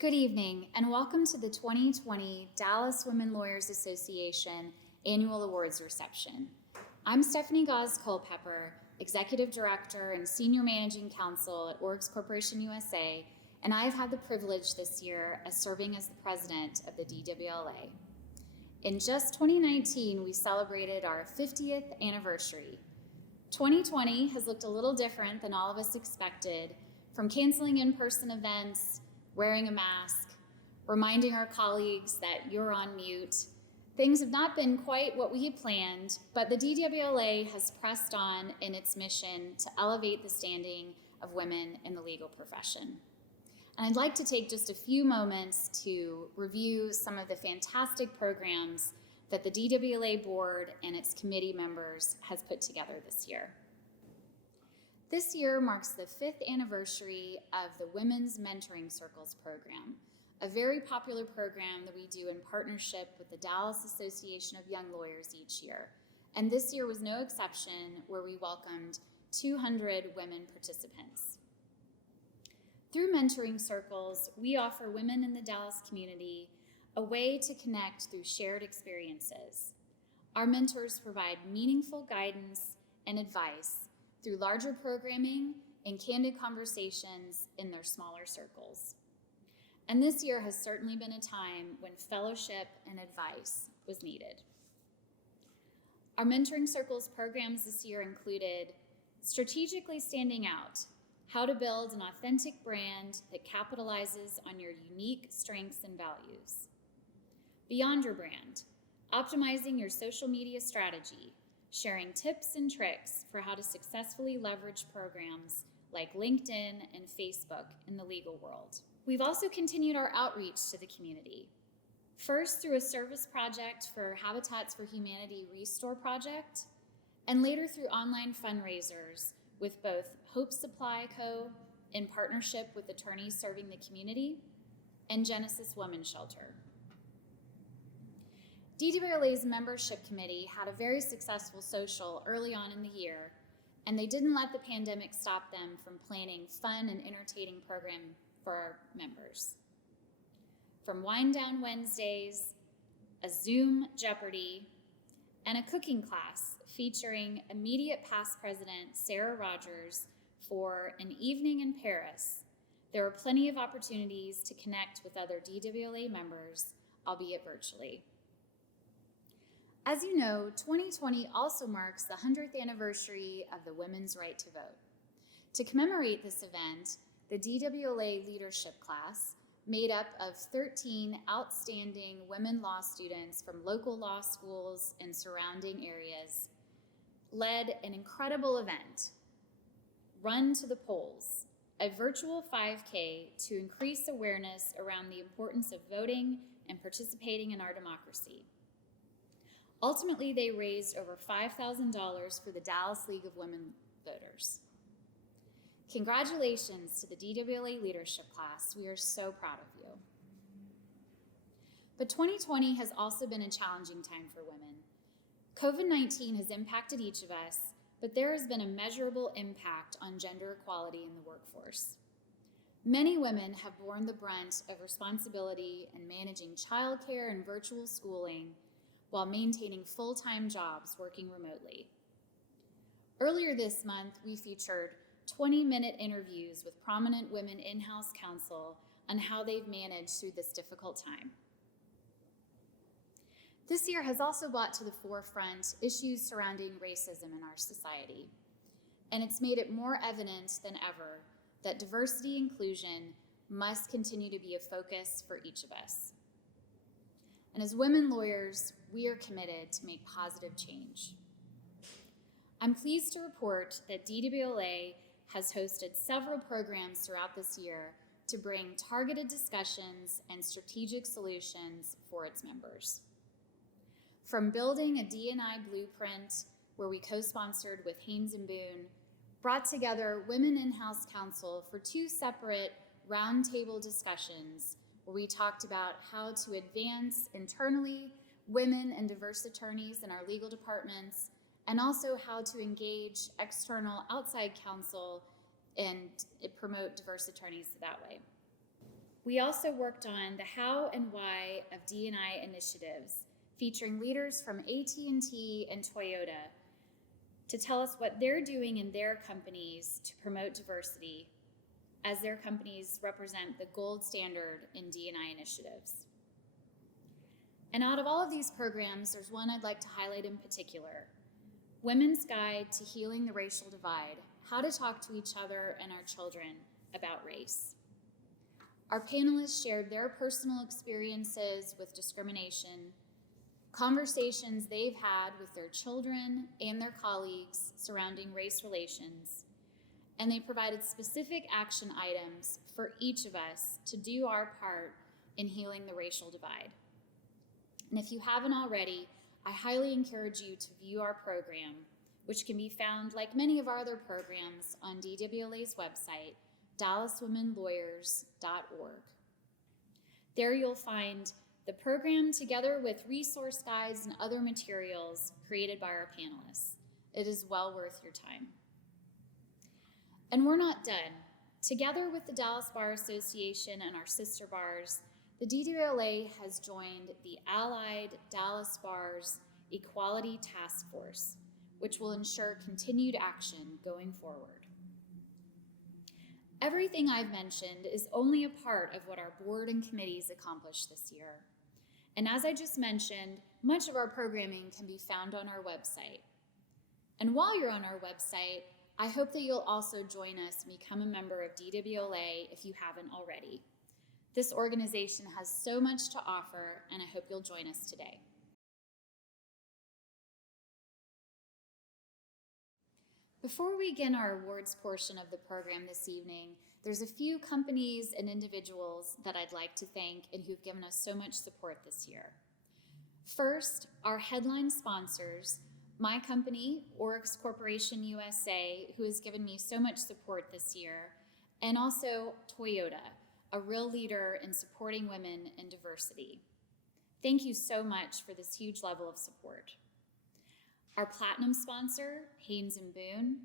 Good evening, and welcome to the 2020 Dallas Women Lawyers Association Annual Awards Reception. I'm Stephanie Gause Culpepper, Executive Director and Senior Managing Counsel at Orgs Corporation USA, and I've had the privilege this year of serving as the President of the DWLA. In just 2019, we celebrated our 50th anniversary. 2020 has looked a little different than all of us expected, from canceling in-person events, wearing a mask, reminding our colleagues that you're on mute. Things have not been quite what we had planned, but the DWLA has pressed on in its mission to elevate the standing of women in the legal profession. And I'd like to take just a few moments to review some of the fantastic programs that the DWLA board and its committee members has put together this year. This year marks the 5th anniversary of the Women's Mentoring Circles program, a very popular program that we do in partnership with the Dallas Association of Young Lawyers each year. And this year was no exception, where we welcomed 200 women participants. Through Mentoring Circles, we offer women in the Dallas community a way to connect through shared experiences. Our mentors provide meaningful guidance and advice through larger programming and candid conversations in their smaller circles. And this year has certainly been a time when fellowship and advice was needed. Our Mentoring Circles programs this year included Strategically Standing Out: How to Build an Authentic Brand that Capitalizes on Your Unique Strengths and Values. Beyond Your Brand: Optimizing Your Social Media Strategy, sharing tips and tricks for how to successfully leverage programs like LinkedIn and Facebook in the legal world. We've also continued our outreach to the community, first through a service project for Habitats for Humanity Restore Project, and later through online fundraisers with both Hope Supply Co. in partnership with attorneys serving the community and Genesis Women's Shelter. DWLA's membership committee had a very successful social early on in the year, and they didn't let the pandemic stop them from planning fun and entertaining programs for our members. From Wind Down Wednesdays, a Zoom Jeopardy, and a cooking class featuring immediate past president Sarah Rogers for an evening in Paris, there were plenty of opportunities to connect with other DWLA members, albeit virtually. As you know, 2020 also marks the 100th anniversary of the women's right to vote. To commemorate this event, the DWLA leadership class, made up of 13 outstanding women law students from local law schools and surrounding areas, led an incredible event, Run to the Polls, a virtual 5K to increase awareness around the importance of voting and participating in our democracy. Ultimately, they raised over $5,000 for the Dallas League of Women Voters. Congratulations to the DWLA leadership class. We are so proud of you. But 2020 has also been a challenging time for women. COVID-19 has impacted each of us, but there has been a measurable impact on gender equality in the workforce. Many women have borne the brunt of responsibility in managing childcare and virtual schooling while maintaining full-time jobs working remotely. Earlier this month, we featured 20-minute interviews with prominent women in-house counsel on how they've managed through this difficult time. This year has also brought to the forefront issues surrounding racism in our society, and it's made it more evident than ever that diversity inclusion must continue to be a focus for each of us. And as women lawyers, we are committed to make positive change. I'm pleased to report that DWLA has hosted several programs throughout this year to bring targeted discussions and strategic solutions for its members. From building a D&I blueprint, where we co-sponsored with Haynes and Boone, brought together women in-house counsel for 2 separate roundtable discussions where we talked about how to advance internally women and diverse attorneys in our legal departments, and also how to engage external outside counsel and promote diverse attorneys that way. We also worked on the how and why of D&I initiatives, featuring leaders from AT&T and Toyota to tell us what they're doing in their companies to promote diversity, as their companies represent the gold standard in D&I initiatives. And out of all of these programs, there's one I'd like to highlight in particular: Women's Guide to Healing the Racial Divide, How to Talk to Each Other and Our Children About Race. Our panelists shared their personal experiences with discrimination, conversations they've had with their children and their colleagues surrounding race relations, and they provided specific action items for each of us to do our part in healing the racial divide. And if you haven't already, I highly encourage you to view our program, which can be found, like many of our other programs, on DWLA's website, dallaswomenlawyers.org. There you'll find the program together with resource guides and other materials created by our panelists. It is well worth your time. And we're not done. Together with the Dallas Bar Association and our sister bars, the DWLA has joined the Allied Dallas Bars Equality Task Force, which will ensure continued action going forward. Everything I've mentioned is only a part of what our board and committees accomplished this year. And as I just mentioned, much of our programming can be found on our website. And while you're on our website, I hope that you'll also join us and become a member of DWLA if you haven't already. This organization has so much to offer, and I hope you'll join us today. Before we begin our awards portion of the program this evening, there's a few companies and individuals that I'd like to thank and who've given us so much support this year. First, our headline sponsors, my company, Oryx Corporation USA, who has given me so much support this year, and also Toyota, a real leader in supporting women and diversity. Thank you so much for this huge level of support. Our platinum sponsor, Haynes & Boone.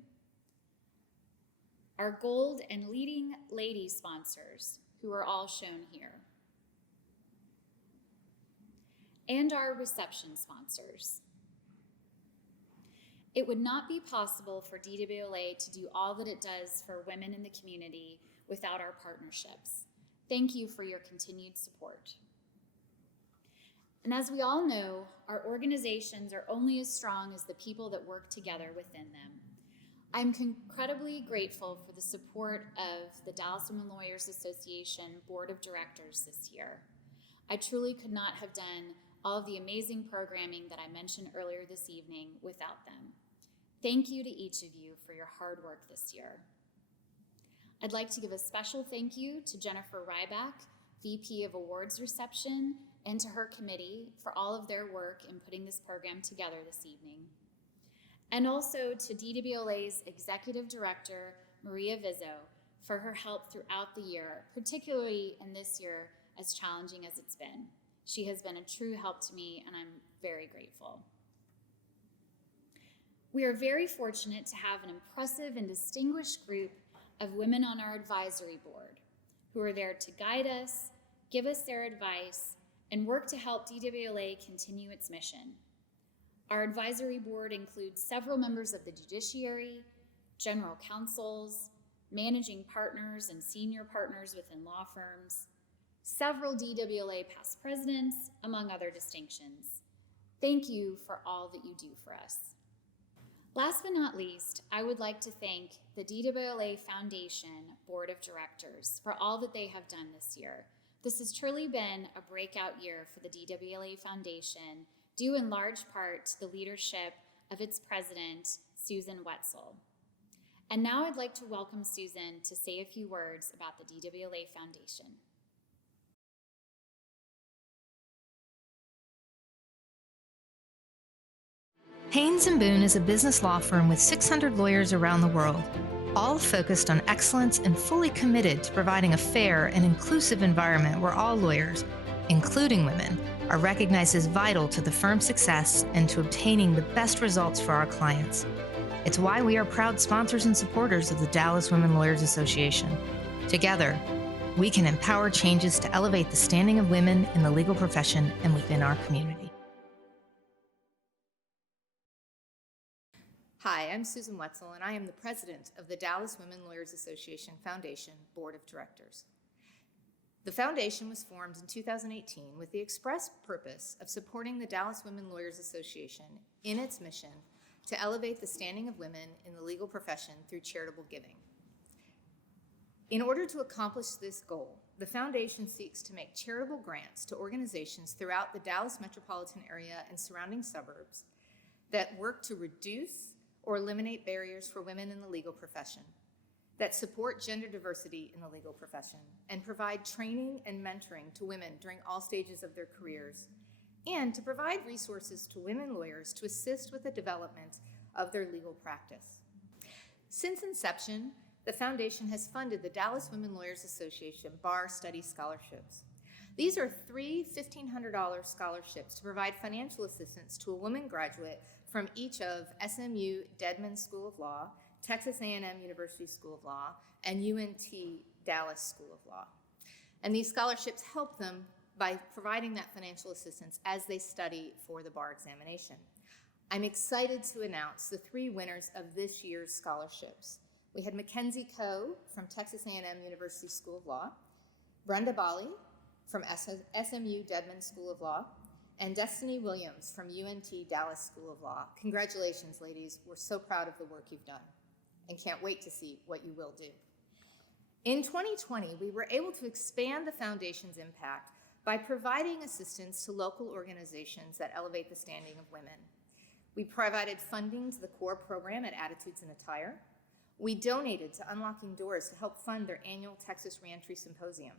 Our gold and leading lady sponsors, who are all shown here. And our reception sponsors. It would not be possible for DWLA to do all that it does for women in the community without our partnerships. Thank you for your continued support. And as we all know, our organizations are only as strong as the people that work together within them. I'm incredibly grateful for the support of the Dallas Women Lawyers Association Board of Directors this year. I truly could not have done all of the amazing programming that I mentioned earlier this evening without them. Thank you to each of you for your hard work this year. I'd like to give a special thank you to Jennifer Ryback, VP of Awards Reception, and to her committee for all of their work in putting this program together this evening. And also to DWLA's Executive Director, Maria Vizzo, for her help throughout the year, particularly in this year as challenging as it's been. She has been a true help to me, and I'm very grateful. We are very fortunate to have an impressive and distinguished group of women on our advisory board who are there to guide us, give us their advice, and work to help DWLA continue its mission. Our advisory board includes several members of the judiciary, general counsels, managing partners and senior partners within law firms, several DWLA past presidents, among other distinctions. Thank you for all that you do for us. Last but not least, I would like to thank the DWLA Foundation Board of Directors for all that they have done this year. This has truly been a breakout year for the DWLA Foundation, due in large part to the leadership of its president, Susan Wetzel. And now I'd like to welcome Susan to say a few words about the DWLA Foundation. Haynes & Boone is a business law firm with 600 lawyers around the world, all focused on excellence and fully committed to providing a fair and inclusive environment where all lawyers, including women, are recognized as vital to the firm's success and to obtaining the best results for our clients. It's why we are proud sponsors and supporters of the Dallas Women Lawyers Association. Together, we can empower changes to elevate the standing of women in the legal profession and within our community. Hi, I'm Susan Wetzel, and I am the president of the Dallas Women Lawyers Association Foundation Board of Directors. The foundation was formed in 2018 with the express purpose of supporting the Dallas Women Lawyers Association in its mission to elevate the standing of women in the legal profession through charitable giving. In order to accomplish this goal, the foundation seeks to make charitable grants to organizations throughout the Dallas metropolitan area and surrounding suburbs that work to reduce or eliminate barriers for women in the legal profession, that support gender diversity in the legal profession, and provide training and mentoring to women during all stages of their careers, and to provide resources to women lawyers to assist with the development of their legal practice. Since inception, the foundation has funded the Dallas Women Lawyers Association Bar Study Scholarships. These are 3 $1,500 scholarships to provide financial assistance to a woman graduate from each of SMU Dedman School of Law, Texas A&M University School of Law, and UNT Dallas School of Law. And these scholarships help them by providing that financial assistance as they study for the bar examination. I'm excited to announce the 3 winners of this year's scholarships. We had Mackenzie Coe from Texas A&M University School of Law, Brenda Bali from SMU Dedman School of Law, and Destiny Williams from UNT Dallas School of Law. Congratulations, ladies. We're so proud of the work you've done and can't wait to see what you will do. In 2020, we were able to expand the foundation's impact by providing assistance to local organizations that elevate the standing of women. We provided funding to the core program at Attitudes in Attire. We donated to Unlocking Doors to help fund their annual Texas Reentry Symposium.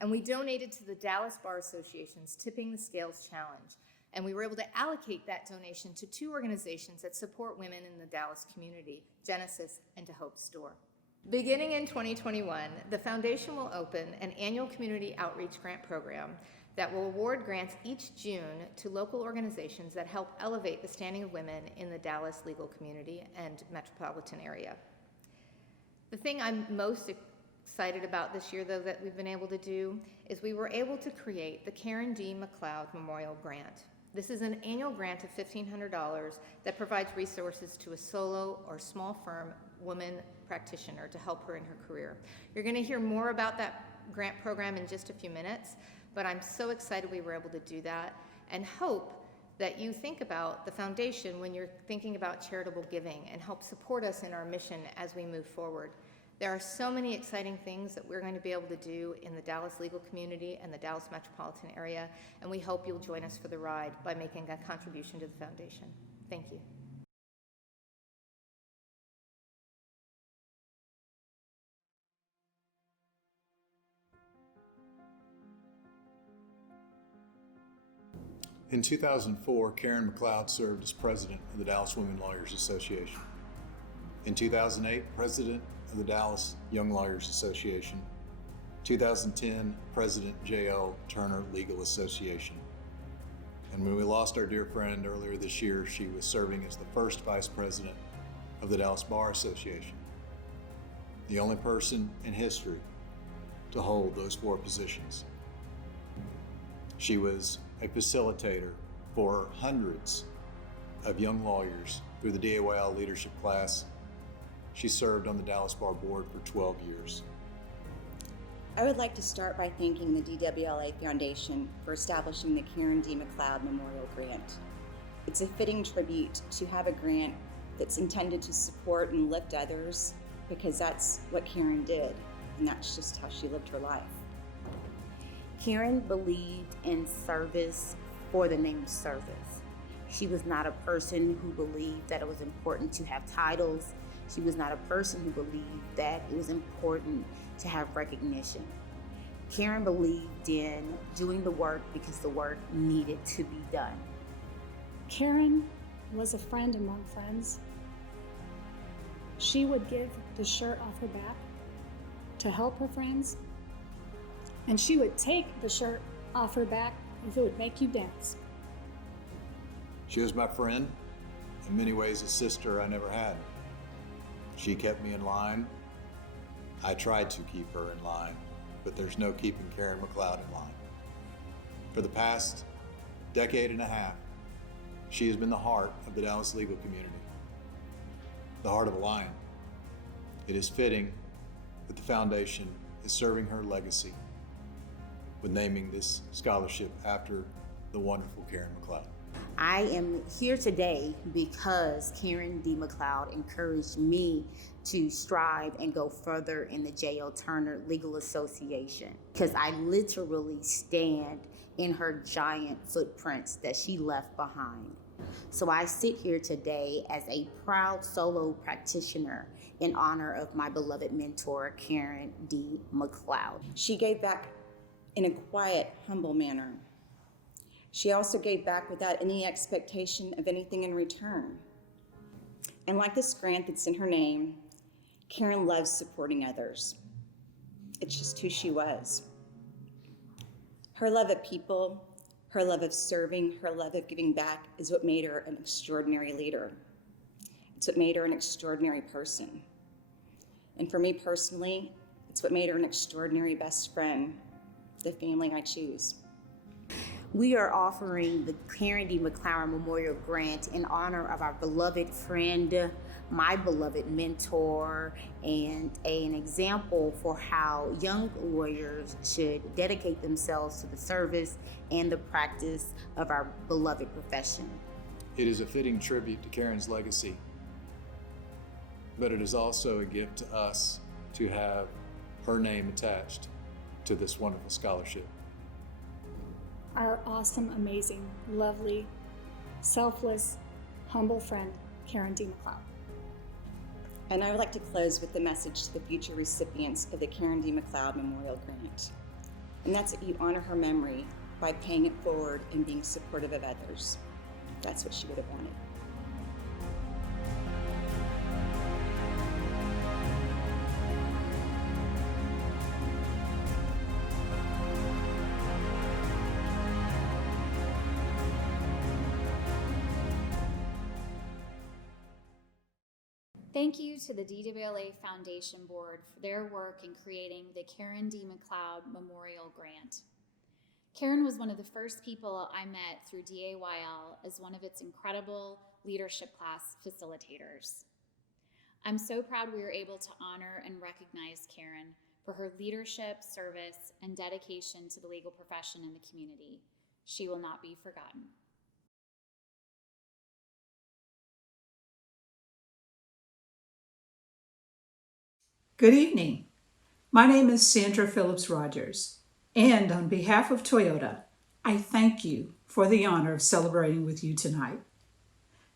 And we donated to the Dallas Bar Association's Tipping the Scales Challenge. And we were able to allocate that donation to 2 organizations that support women in the Dallas community, Genesis and To Hope's Door. Beginning in 2021, the foundation will open an annual community outreach grant program that will award grants each June to local organizations that help elevate the standing of women in the Dallas legal community and metropolitan area. The thing I'm most excited about this year, though, that we've been able to do is we were able to create the Karen D. McLeod Memorial Grant. This is an annual grant of $1,500 that provides resources to a solo or small firm woman practitioner to help her in her career. You're going to hear more about that grant program in just a few minutes, but I'm so excited we were able to do that and hope that you think about the foundation when you're thinking about charitable giving and help support us in our mission as we move forward. There are so many exciting things that we're going to be able to do in the Dallas legal community and the Dallas metropolitan area, and we hope you'll join us for the ride by making a contribution to the foundation. Thank you. In 2004, Karen McLeod served as president of the Dallas Women Lawyers Association. In 2008, president of the Dallas Young Lawyers Association. 2010, president J.L. Turner Legal Association. And when we lost our dear friend earlier this year, she was serving as the first vice president of the Dallas Bar Association, the only person in history to hold those 4 positions. She was a facilitator for hundreds of young lawyers through the DAYL leadership class. She served on the Dallas Bar Board for 12 years. I would like to start by thanking the DWLA Foundation for establishing the Karen D. McLeod Memorial Grant. It's a fitting tribute to have a grant that's intended to support and lift others, because that's what Karen did, and that's just how she lived her life. Karen believed in service for the name of service. She was not a person who believed that it was important to have titles. She was not a person who believed that it was important to have recognition. Karen believed in doing the work because the work needed to be done. Karen was a friend among friends. She would give the shirt off her back to help her friends, and she would take the shirt off her back if it would make you dance. She was my friend, in many ways a sister I never had. She kept me in line. I tried to keep her in line. but there's no keeping Karen McLeod in line. For the past decade and a half, she has been the heart of the Dallas legal community, the heart of a lion. It is fitting that the foundation is serving her legacy with naming this scholarship after the wonderful Karen McLeod. I am here today because Karen D. McLeod encouraged me to strive and go further in the J.O. Turner Legal Association, because I literally stand in her giant footprints that she left behind. So I sit here today as a proud solo practitioner in honor of my beloved mentor, Karen D. McLeod. She gave back in a quiet, humble manner. She also gave back without any expectation of anything in return. And like this grant that's in her name, Karen loves supporting others. It's just who she was. Her love of people, her love of serving, her love of giving back is what made her an extraordinary leader. It's what made her an extraordinary person. And for me personally, it's what made her an extraordinary best friend, the family I choose. We are offering the Karen D. McLeod Memorial Grant in honor of our beloved friend, my beloved mentor, and an example for how young lawyers should dedicate themselves to the service and the practice of our beloved profession. It is a fitting tribute to Karen's legacy, but it is also a gift to us to have her name attached to this wonderful scholarship. Our awesome, amazing, lovely, selfless, humble friend, Karen D. McLeod. And I would like to close with the message to the future recipients of the Karen D. McLeod Memorial Grant. And that's that you honor her memory by paying it forward and being supportive of others. That's what she would have wanted. Thank you to the DWLA Foundation Board for their work in creating the Karen D. McLeod Memorial Grant. Karen was one of the first people I met through DAYL as one of its incredible leadership class facilitators. I'm so proud we were able to honor and recognize Karen for her leadership, service, and dedication to the legal profession and the community. She will not be forgotten. Good evening. My name is Sandra Phillips Rogers, and on behalf of Toyota, I thank you for the honor of celebrating with you tonight.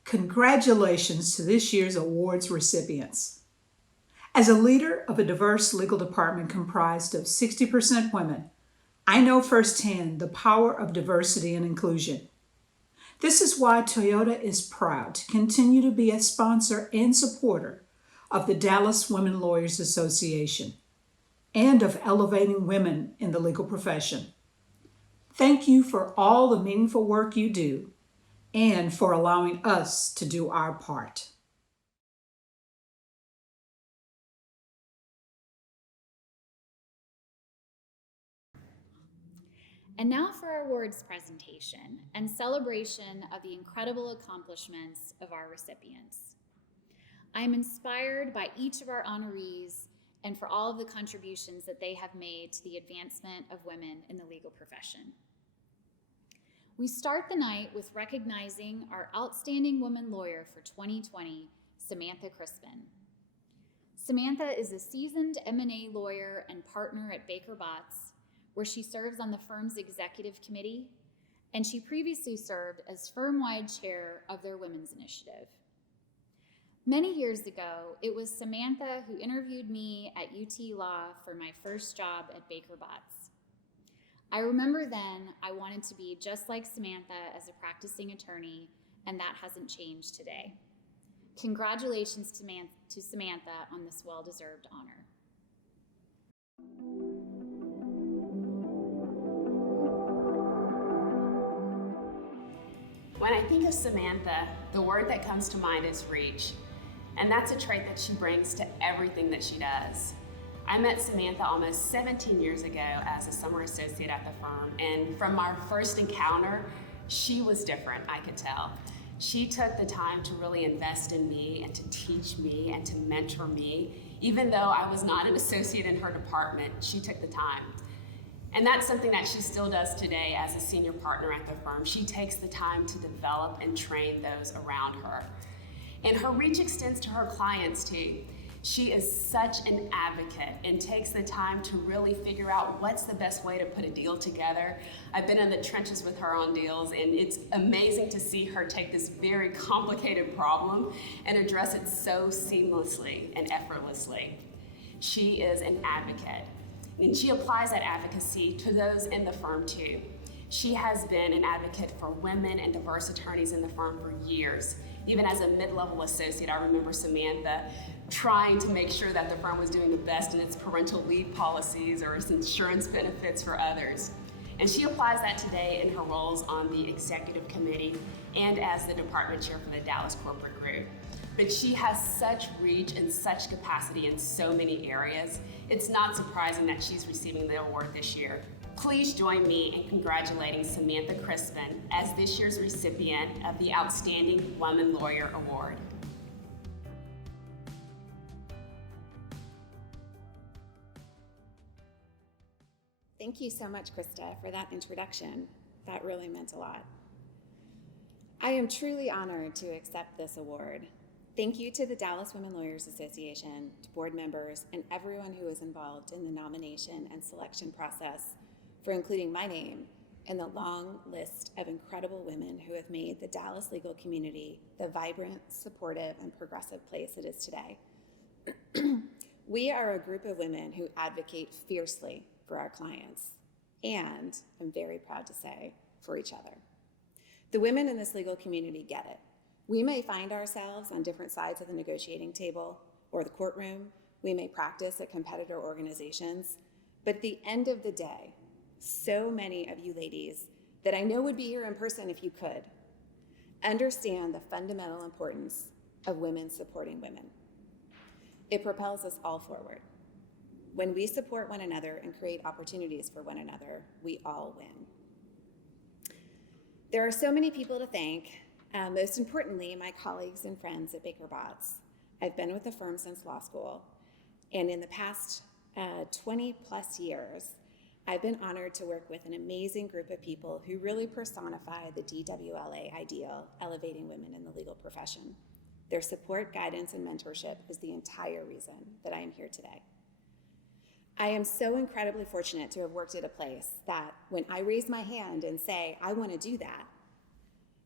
Congratulations to this year's awards recipients. As a leader of a diverse legal department comprised of 60% women, I know firsthand the power of diversity and inclusion. This is why Toyota is proud to continue to be a sponsor and supporter of the Dallas Women Lawyers Association and of elevating women in the legal profession. Thank you for all the meaningful work you do and for allowing us to do our part. And now for our awards presentation and celebration of the incredible accomplishments of our recipients. I am inspired by each of our honorees and for all of the contributions that they have made to the advancement of women in the legal profession. We start the night with recognizing our outstanding woman lawyer for 2020, Samantha Crispin. Samantha is a seasoned M&A lawyer and partner at Baker Botts, where she serves on the firm's executive committee, and she previously served as firm-wide chair of their women's initiative. Many years ago, it was Samantha who interviewed me at UT Law for my first job at Baker Botts. I remember then I wanted to be just like Samantha as a practicing attorney, and that hasn't changed today. Congratulations to Samantha on this well-deserved honor. When I think of Samantha, the word that comes to mind is reach. And that's a trait that she brings to everything that she does. I met Samantha almost 17 years ago as a summer associate at the firm, and from our first encounter, she was different, I could tell. She took the time to really invest in me and to teach me and to mentor me. Even though I was not an associate in her department, she took the time. And that's something that she still does today as a senior partner at the firm. She takes the time to develop and train those around her. And her reach extends to her clients too. She is such an advocate and takes the time to really figure out what's the best way to put a deal together. I've been in the trenches with her on deals, and it's amazing to see her take this very complicated problem and address it so seamlessly and effortlessly. She is an advocate, and she applies that advocacy to those in the firm too. She has been an advocate for women and diverse attorneys in the firm for years. Even as a mid-level associate, I remember Samantha trying to make sure that the firm was doing the best in its parental leave policies or its insurance benefits for others. And she applies that today in her roles on the executive committee and as the department chair for the Dallas corporate group. But she has such reach and such capacity in so many areas, it's not surprising that she's receiving the award this year. Please join me in congratulating Samantha Crispin as this year's recipient of the Outstanding Woman Lawyer Award. Thank you so much, Krista, for that introduction. That really meant a lot. I am truly honored to accept this award. Thank you to the Dallas Women Lawyers Association, to board members, and everyone who was involved in the nomination and selection process for including my name in the long list of incredible women who have made the Dallas legal community the vibrant, supportive, and progressive place it is today. We are a group of women who advocate fiercely for our clients, and I'm very proud to say, for each other. The women in this legal community get it. We may find ourselves on different sides of the negotiating table or the courtroom. We may practice at competitor organizations, but at the end of the day, so many of you ladies that I know would be here in person if you could, understand the fundamental importance of women supporting women. It propels us all forward. When we support one another and create opportunities for one another, we all win. There are so many people to thank, most importantly, my colleagues and friends at Baker Botts. I've been with the firm since law school, and in the past 20 plus years, I've been honored to work with an amazing group of people who really personify the DWLA ideal, elevating women in the legal profession. Their support, guidance, and mentorship is the entire reason that I am here today. I am so incredibly fortunate to have worked at a place that when I raise my hand and say, I want to do that,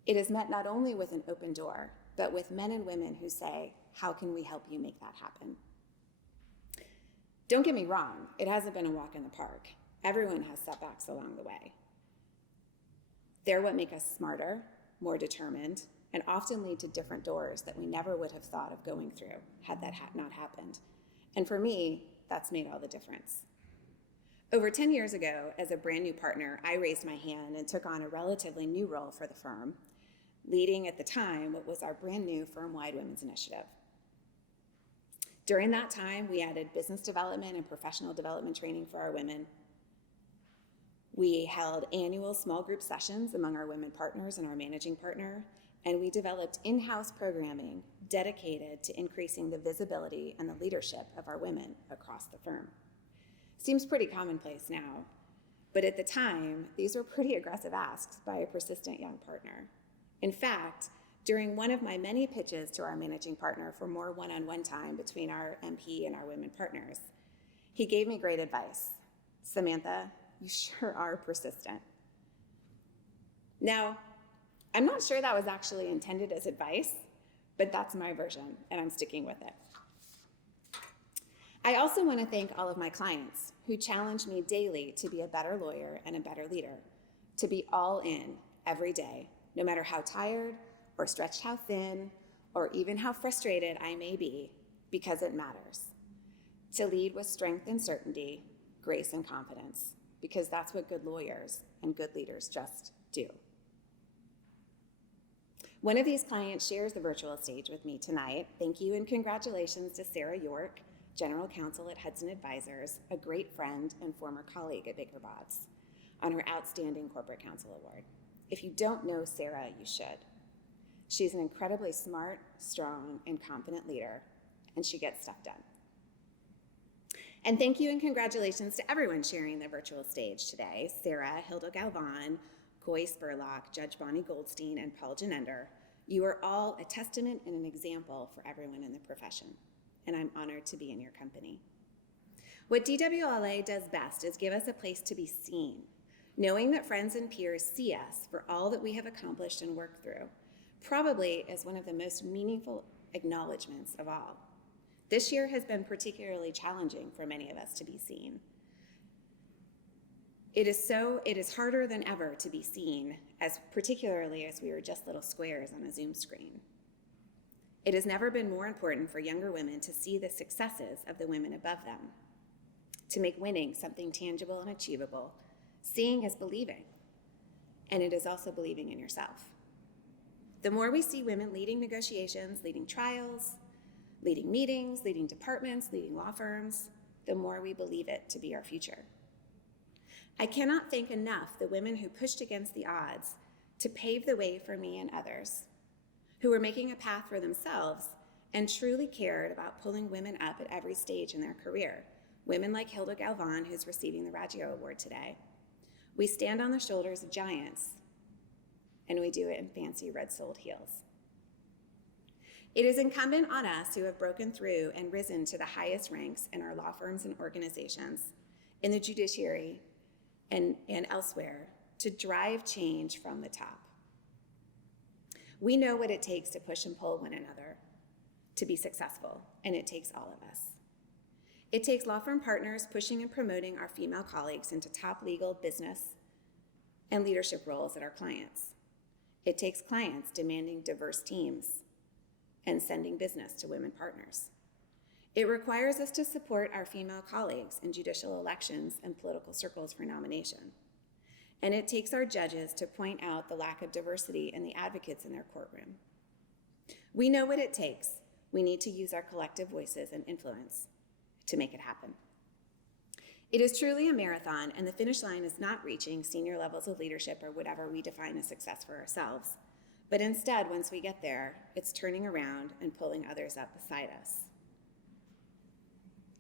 it is met not only with an open door, but with men and women who say, how can we help you make that happen? Don't get me wrong, it hasn't been a walk in the park. Everyone has setbacks along the way. They're what make us smarter, more determined, and often lead to different doors that we never would have thought of going through had that not happened. And for me, that's made all the difference. Over 10 years ago, as a brand new partner, I raised my hand and took on a relatively new role for the firm, leading at the time what was our brand new firm-wide women's initiative. During that time, we added business development and professional development training for our women. We held annual small group sessions among our women partners and our managing partner, and we developed in-house programming dedicated to increasing the visibility and the leadership of our women across the firm. Seems pretty commonplace now, but at the time, these were pretty aggressive asks by a persistent young partner. In fact, during one of my many pitches to our managing partner for more one-on-one time between our MP and our women partners, he gave me great advice. Samantha, you sure are persistent. Now, I'm not sure that was actually intended as advice, but that's my version, and I'm sticking with it. I also want to thank all of my clients who challenge me daily to be a better lawyer and a better leader, to be all in every day, no matter how tired or stretched how thin or even how frustrated I may be, because it matters. To lead with strength and certainty, grace and confidence, because that's what good lawyers and good leaders just do. One of these clients shares the virtual stage with me tonight. Thank you and congratulations to Sarah York, General Counsel at Hudson Advisors, a great friend and former colleague at Baker Botts, on her Outstanding Corporate Counsel Award. If you don't know Sarah, you should. She's an incredibly smart, strong, and confident leader, and she gets stuff done. And thank you and congratulations to everyone sharing the virtual stage today: Sarah, Hilda Galvan, Coy Spurlock, Judge Bonnie Goldstein, and Paul Genender. You are all a testament and an example for everyone in the profession, and I'm honored to be in your company. What DWLA does best is give us a place to be seen, knowing that friends and peers see us for all that we have accomplished and worked through, probably as one of the most meaningful acknowledgments of all. This year has been particularly challenging for many of us to be seen. It is harder than ever to be seen, particularly as we are just little squares on a Zoom screen. It has never been more important for younger women to see the successes of the women above them, to make winning something tangible and achievable. Seeing is believing, and it is also believing in yourself. The more we see women leading negotiations, leading trials, leading meetings, leading departments, leading law firms, the more we believe it to be our future. I cannot thank enough the women who pushed against the odds to pave the way for me and others, who were making a path for themselves and truly cared about pulling women up at every stage in their career. Women like Hilda Galvan, who's receiving the Raggio Award today. We stand on the shoulders of giants, and we do it in fancy red-soled heels. It is incumbent on us who have broken through and risen to the highest ranks in our law firms and organizations, in the judiciary, and elsewhere, to drive change from the top. We know what it takes to push and pull one another to be successful, and it takes all of us. It takes law firm partners pushing and promoting our female colleagues into top legal, business, and leadership roles at our clients. It takes clients demanding diverse teams and sending business to women partners. It requires us to support our female colleagues in judicial elections and political circles for nomination. And it takes our judges to point out the lack of diversity in the advocates in their courtroom. We know what it takes. We need to use our collective voices and influence to make it happen. It is truly a marathon, and the finish line is not reaching senior levels of leadership or whatever we define as success for ourselves. But instead, once we get there, it's turning around and pulling others up beside us.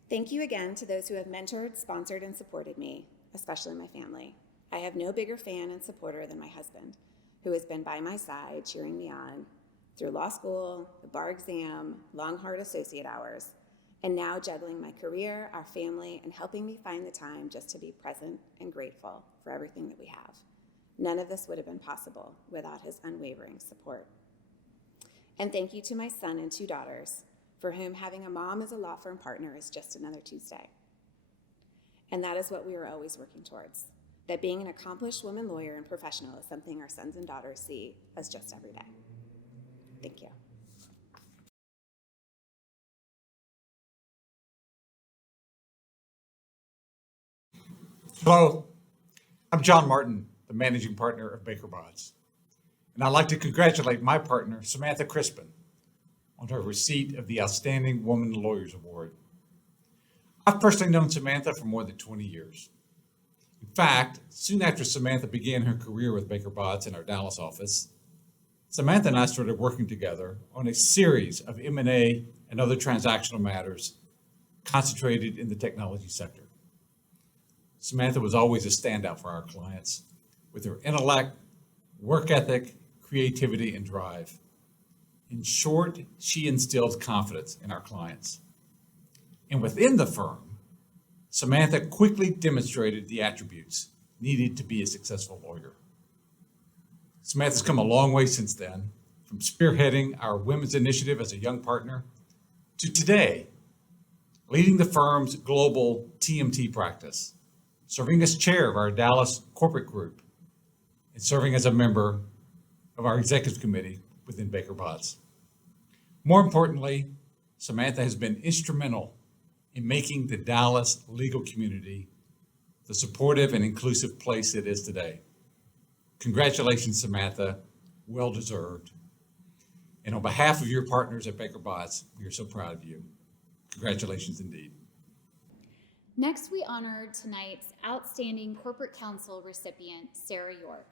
Thank you again to those who have mentored, sponsored, and supported me, especially my family. I have no bigger fan and supporter than my husband, who has been by my side, cheering me on through law school, the bar exam, long, hard associate hours, and now juggling my career, our family, and helping me find the time just to be present and grateful for everything that we have. None of this would have been possible without his unwavering support. And thank you to my son and 2 daughters, for whom having a mom as a law firm partner is just another Tuesday. And that is what we are always working towards, that being an accomplished woman lawyer and professional is something our sons and daughters see as just every day. Thank you. Hello, I'm John Martin, the managing partner of Baker Botts, and I'd like to congratulate my partner, Samantha Crispin, on her receipt of the Outstanding Woman Lawyers Award. I've personally known Samantha for more than 20 years. In fact, soon after Samantha began her career with Baker Botts in our Dallas office, Samantha and I started working together on a series of M&A and other transactional matters concentrated in the technology sector. Samantha was always a standout for our clients with her intellect, work ethic, creativity, and drive. In short, she instilled confidence in our clients. And within the firm, Samantha quickly demonstrated the attributes needed to be a successful lawyer. Samantha's come a long way since then, from spearheading our women's initiative as a young partner to today, leading the firm's global TMT practice, serving as chair of our Dallas corporate group, and serving as a member of our executive committee within Baker Botts. More importantly, Samantha has been instrumental in making the Dallas legal community the supportive and inclusive place it is today. Congratulations, Samantha, well deserved. And on behalf of your partners at Baker Botts, we are so proud of you. Congratulations indeed. Next, we honor tonight's Outstanding Corporate Counsel recipient, Sarah York.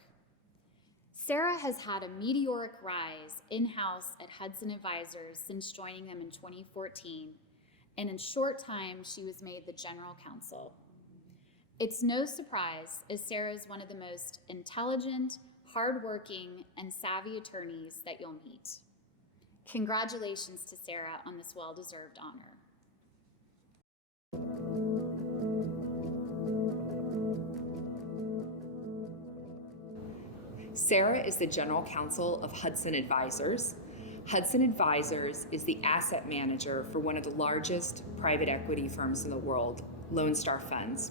Sarah has had a meteoric rise in-house at Hudson Advisors since joining them in 2014, and in a short time, she was made the General Counsel. It's no surprise, as Sarah is one of the most intelligent, hardworking, and savvy attorneys that you'll meet. Congratulations to Sarah on this well-deserved honor. Sarah is the General Counsel of Hudson Advisors. Hudson Advisors is the asset manager for one of the largest private equity firms in the world, Lone Star Funds.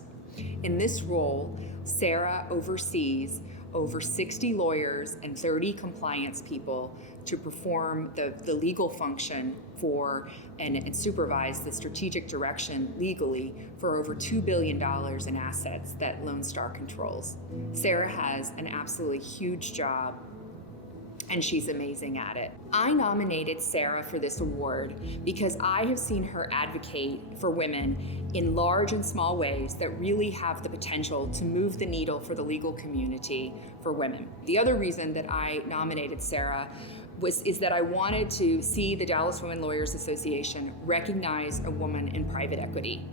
In this role, Sarah oversees over 60 lawyers and 30 compliance people to perform the legal function for and supervise the strategic direction legally for over $2 billion in assets that Lone Star controls. Sarah has an absolutely huge job, and she's amazing at it. I nominated Sarah for this award because I have seen her advocate for women in large and small ways that really have the potential to move the needle for the legal community for women. The other reason that I nominated Sarah is that I wanted to see the Dallas Women Lawyers Association recognize a woman in private equity.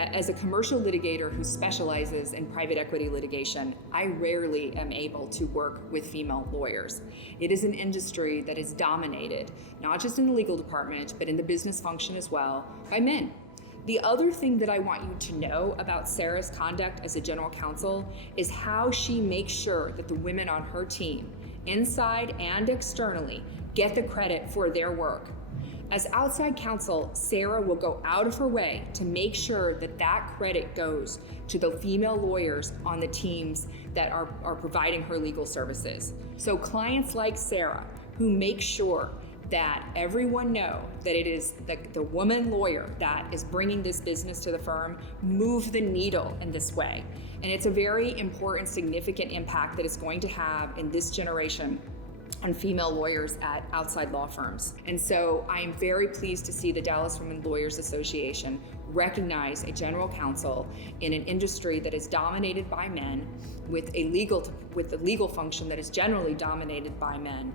As a commercial litigator who specializes in private equity litigation, I rarely am able to work with female lawyers. It is an industry that is dominated, not just in the legal department, but in the business function as well, by men. The other thing that I want you to know about Sarah's conduct as a general counsel is how she makes sure that the women on her team, inside and externally, get the credit for their work. As outside counsel, Sarah will go out of her way to make sure that that credit goes to the female lawyers on the teams that are providing her legal services. So clients like Sarah, who make sure that everyone know that it is the woman lawyer that is bringing this business to the firm, move the needle in this way. And it's a very important, significant impact that it's going to have in this generation on female lawyers at outside law firms. And so I am very pleased to see the Dallas Women Lawyers Association recognize a general counsel in an industry that is dominated by men with a legal function that is generally dominated by men.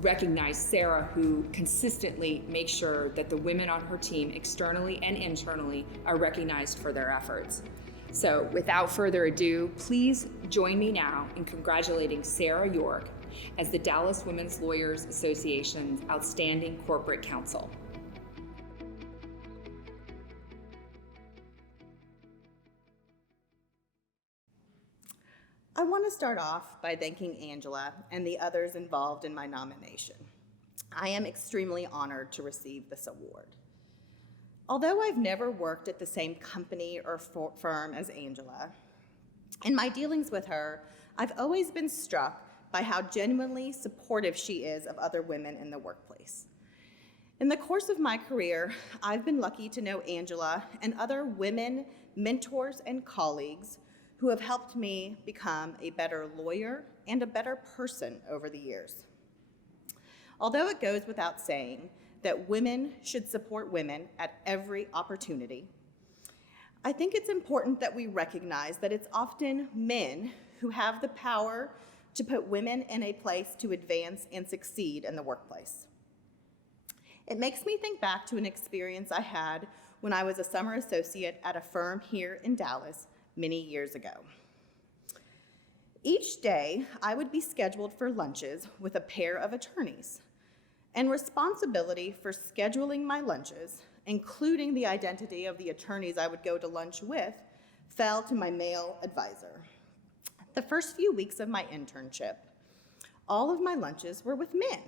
Recognize Sarah, who consistently makes sure that the women on her team, externally and internally, are recognized for their efforts. So without further ado, please join me now in congratulating Sarah York as the Dallas Women's Lawyers Association's Outstanding Corporate Counsel. I want to start off by thanking Angela and the others involved in my nomination. I am extremely honored to receive this award. Although I've never worked at the same company or firm as Angela, in my dealings with her, I've always been struck by how genuinely supportive she is of other women in the workplace. In the course of my career, I've been lucky to know Angela and other women, mentors, and colleagues who have helped me become a better lawyer and a better person over the years. Although it goes without saying that women should support women at every opportunity, I think it's important that we recognize that it's often men who have the power to put women in a place to advance and succeed in the workplace. It makes me think back to an experience I had when I was a summer associate at a firm here in Dallas many years ago. Each day, I would be scheduled for lunches with a pair of attorneys, and responsibility for scheduling my lunches, including the identity of the attorneys I would go to lunch with, fell to my male advisor. The first few weeks of my internship, all of my lunches were with men.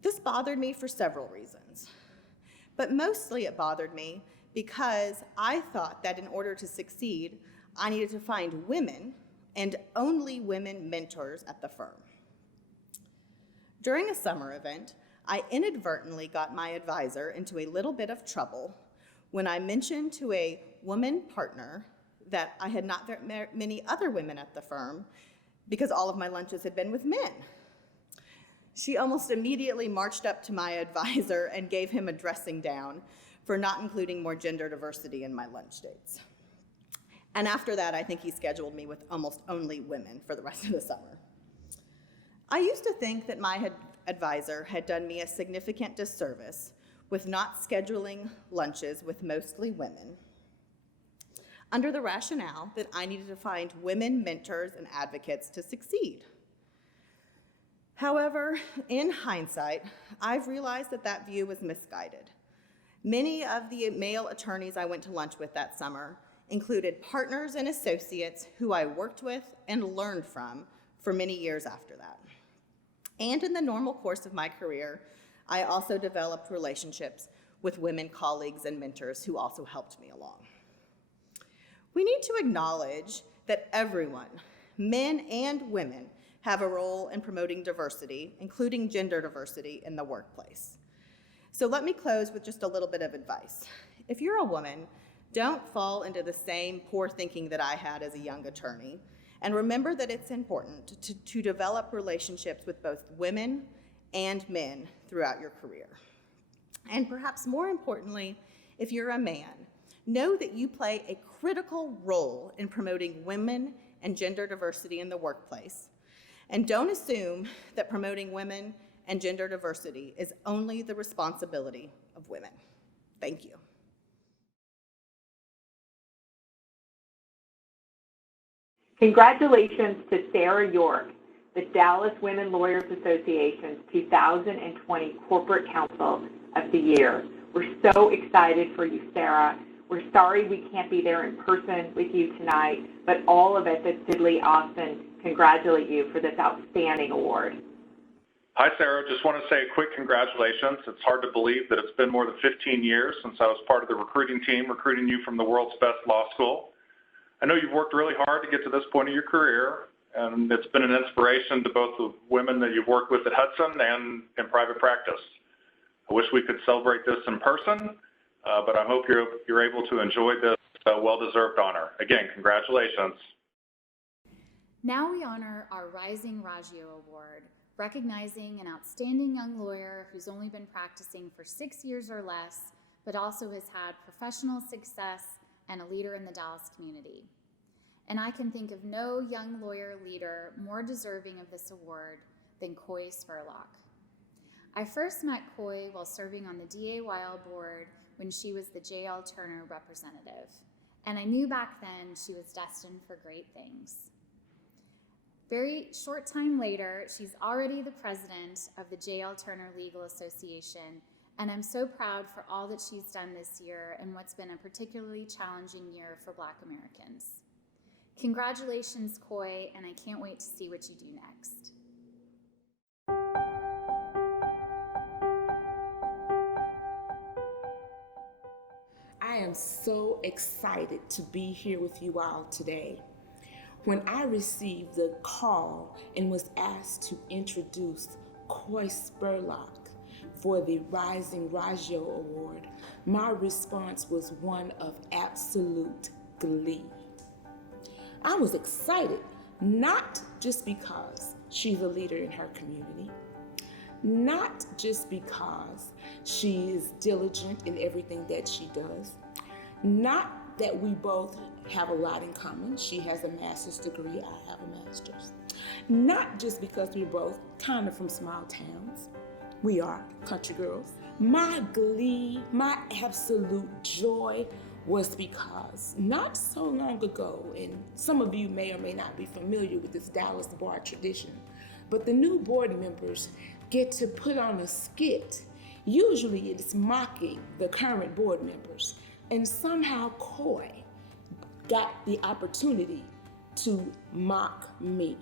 This bothered me for several reasons, but mostly it bothered me because I thought that in order to succeed, I needed to find women and only women mentors at the firm. During a summer event, I inadvertently got my advisor into a little bit of trouble when I mentioned to a woman partner that I had not very many other women at the firm because all of my lunches had been with men. She almost immediately marched up to my advisor and gave him a dressing down for not including more gender diversity in my lunch dates. And after that, I think he scheduled me with almost only women for the rest of the summer. I used to think that my advisor had done me a significant disservice with not scheduling lunches with mostly women, under the rationale that I needed to find women mentors and advocates to succeed. However, in hindsight, I've realized that that view was misguided. Many of the male attorneys I went to lunch with that summer included partners and associates who I worked with and learned from for many years after that. And in the normal course of my career, I also developed relationships with women colleagues and mentors who also helped me along. We need to acknowledge that everyone, men and women, have a role in promoting diversity, including gender diversity in the workplace. So let me close with just a little bit of advice. If you're a woman, don't fall into the same poor thinking that I had as a young attorney, and remember that it's important to develop relationships with both women and men throughout your career. And perhaps more importantly, if you're a man, know that you play a critical role in promoting women and gender diversity in the workplace. And don't assume that promoting women and gender diversity is only the responsibility of women. Thank you. Congratulations to Sarah York, the Dallas Women Lawyers Association's 2020 Corporate Counsel of the Year. We're so excited for you, Sarah. We're sorry we can't be there in person with you tonight, but all of us at Sidley Austin congratulate you for this outstanding award. Hi, Sarah. Just want to say a quick congratulations. It's hard to believe that it's been more than 15 years since I was part of the recruiting team recruiting you from the world's best law school. I know you've worked really hard to get to this point of your career, and it's been an inspiration to both the women that you've worked with at Hudson and in private practice. I wish we could celebrate this in person, but I hope you're able to enjoy this well-deserved honor. Again, congratulations. Now we honor our Rising Raggio Award, recognizing an outstanding young lawyer who's only been practicing for 6 years or less, but also has had professional success and a leader in the Dallas community. And I can think of no young lawyer leader more deserving of this award than Coy Spurlock. I first met Coy while serving on the DAYL board when she was the J.L. Turner representative, and I knew back then she was destined for great things. Very short time later, she's already the president of the J.L. Turner Legal Association, and I'm so proud for all that she's done this year and what's been a particularly challenging year for Black Americans. Congratulations, Coy, and I can't wait to see what you do next. I am so excited to be here with you all today. When I received the call and was asked to introduce Coy Spurlock for the Rising Raggio Award, my response was one of absolute glee. I was excited, not just because she's a leader in her community, not just because she is diligent in everything that she does, not that we both have a lot in common. She has a master's degree, I have a master's. Not just because we're both kind of from small towns. We are country girls. My glee, my absolute joy was because not so long ago, and some of you may or may not be familiar with this Dallas bar tradition, but the new board members get to put on a skit. Usually it's mocking the current board members, and somehow Coy got the opportunity to mock me.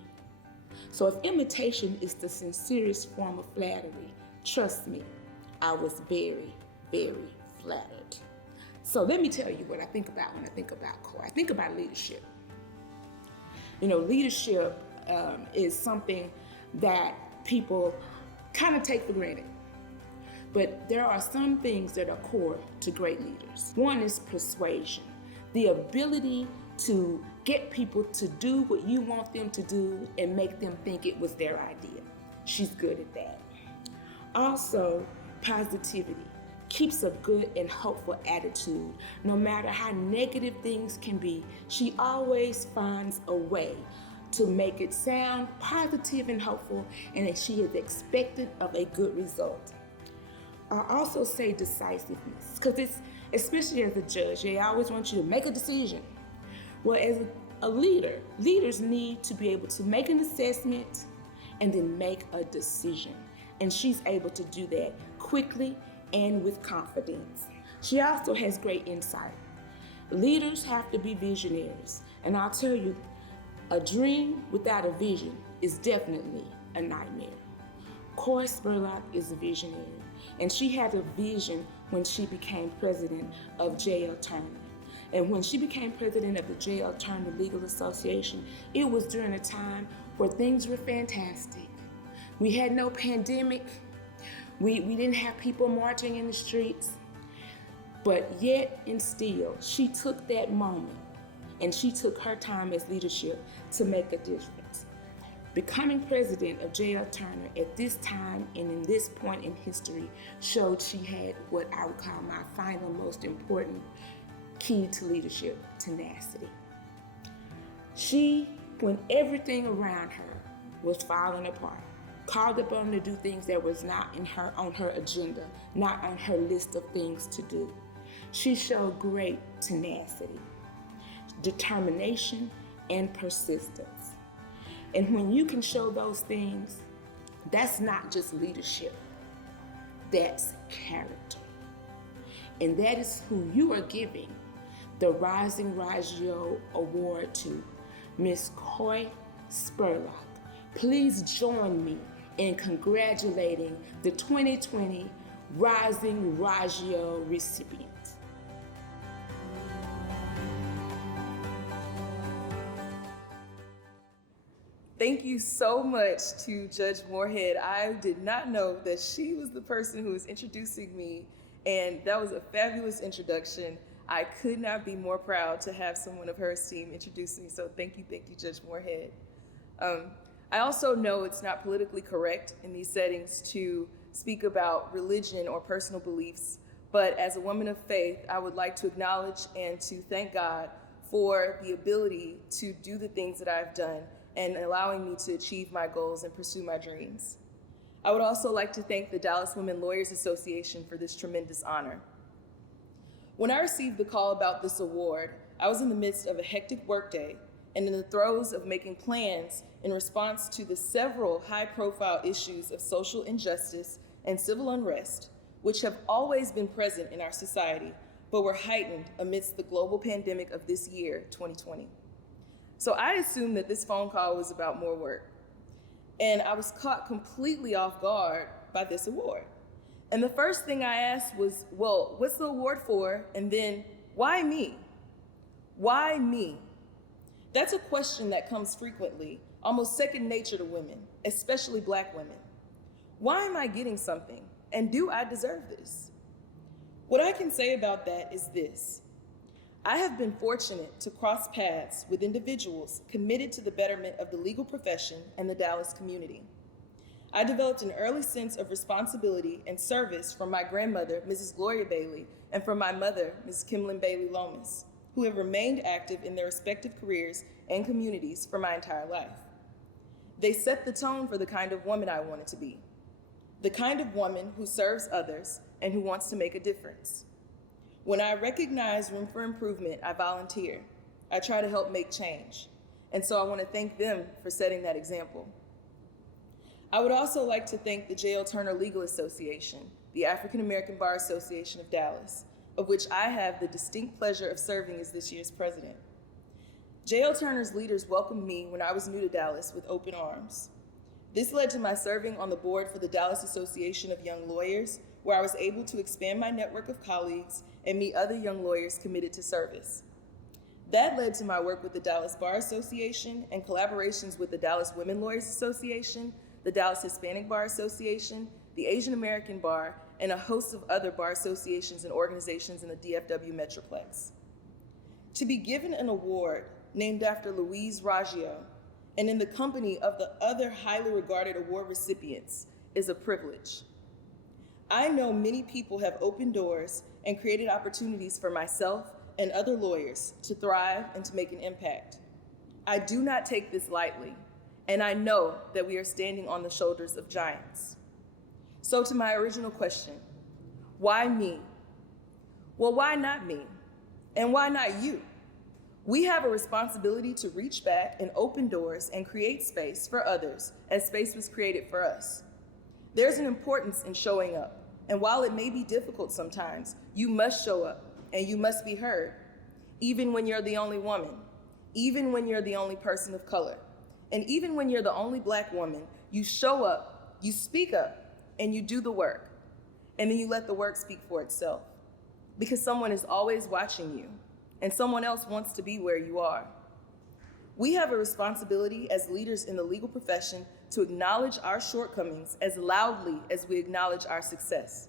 So if imitation is the sincerest form of flattery, trust me, I was very, very flattered. So let me tell you what I think about when I think about Coy. I think about leadership. You know, leadership is something that people kind of take for granted. But there are some things that are core to great leaders. One is persuasion, the ability to get people to do what you want them to do and make them think it was their idea. She's good at that. Also, positivity keeps a good and hopeful attitude. No matter how negative things can be, she always finds a way to make it sound positive and hopeful, and that she is expectant of a good result. I also say decisiveness, because it's, especially as a judge, they always want you to make a decision. Well, as a leader, leaders need to be able to make an assessment and then make a decision. And she's able to do that quickly and with confidence. She also has great insight. Leaders have to be visionaries, and I'll tell you, a dream without a vision is definitely a nightmare. Cora Spurlock is a visionary, and she had a vision when she became president of J.L. Turner. And when she became president of the J.L. Turner Legal Association, it was during a time where things were fantastic. We had no pandemic. We didn't have people marching in the streets. But yet and still, she took that moment and she took her time as leadership to make a difference. Becoming president of J.L. Turner at this time and in this point in history showed she had what I would call my final most important key to leadership: tenacity. She, when everything around her was falling apart, called upon her to do things that was not on her agenda, not on her list of things to do. She showed great tenacity, determination, and persistence. And when you can show those things, that's not just leadership, that's character. And that is who you are giving the Rising Raggio Award to, Miss Cora Spurlock. Please join me in congratulating the 2020 Rising Raggio recipient. Thank you so much to Judge Moorhead. I did not know that she was the person who was introducing me, and that was a fabulous introduction. I could not be more proud to have someone of her esteem introduce me, so thank you, Judge Moorhead. I also know it's not politically correct in these settings to speak about religion or personal beliefs, but as a woman of faith, I would like to acknowledge and to thank God for the ability to do the things that I've done and allowing me to achieve my goals and pursue my dreams. I would also like to thank the Dallas Women Lawyers Association for this tremendous honor. When I received the call about this award, I was in the midst of a hectic workday and in the throes of making plans in response to the several high-profile issues of social injustice and civil unrest, which have always been present in our society, but were heightened amidst the global pandemic of this year, 2020. So I assumed that this phone call was about more work, and I was caught completely off guard by this award. And the first thing I asked was, well, what's the award for? And then, why me? Why me? That's a question that comes frequently, almost second nature to women, especially Black women. Why am I getting something? And do I deserve this? What I can say about that is this. I have been fortunate to cross paths with individuals committed to the betterment of the legal profession and the Dallas community. I developed an early sense of responsibility and service from my grandmother, Mrs. Gloria Bailey, and from my mother, Mrs. Kimlin Bailey Lomas, who have remained active in their respective careers and communities for my entire life. They set the tone for the kind of woman I wanted to be, the kind of woman who serves others and who wants to make a difference. When I recognize room for improvement, I volunteer. I try to help make change. And so I want to thank them for setting that example. I would also like to thank the J.L. Turner Legal Association, the African American Bar Association of Dallas, of which I have the distinct pleasure of serving as this year's president. J.L. Turner's leaders welcomed me when I was new to Dallas with open arms. This led to my serving on the board for the Dallas Association of Young Lawyers, where I was able to expand my network of colleagues and meet other young lawyers committed to service. That led to my work with the Dallas Bar Association and collaborations with the Dallas Women Lawyers Association, the Dallas Hispanic Bar Association, the Asian American Bar, and a host of other bar associations and organizations in the DFW Metroplex. To be given an award named after Louise Raggio and in the company of the other highly regarded award recipients is a privilege. I know many people have opened doors and created opportunities for myself and other lawyers to thrive and to make an impact. I do not take this lightly, and I know that we are standing on the shoulders of giants. So to my original question, why me? Well, why not me? And why not you? We have a responsibility to reach back and open doors and create space for others as space was created for us. There's an importance in showing up. And while it may be difficult sometimes, you must show up and you must be heard, even when you're the only woman, even when you're the only person of color, and even when you're the only Black woman, you show up, you speak up, and you do the work. And then you let the work speak for itself. Because someone is always watching you, and someone else wants to be where you are. We have a responsibility as leaders in the legal profession to acknowledge our shortcomings as loudly as we acknowledge our success.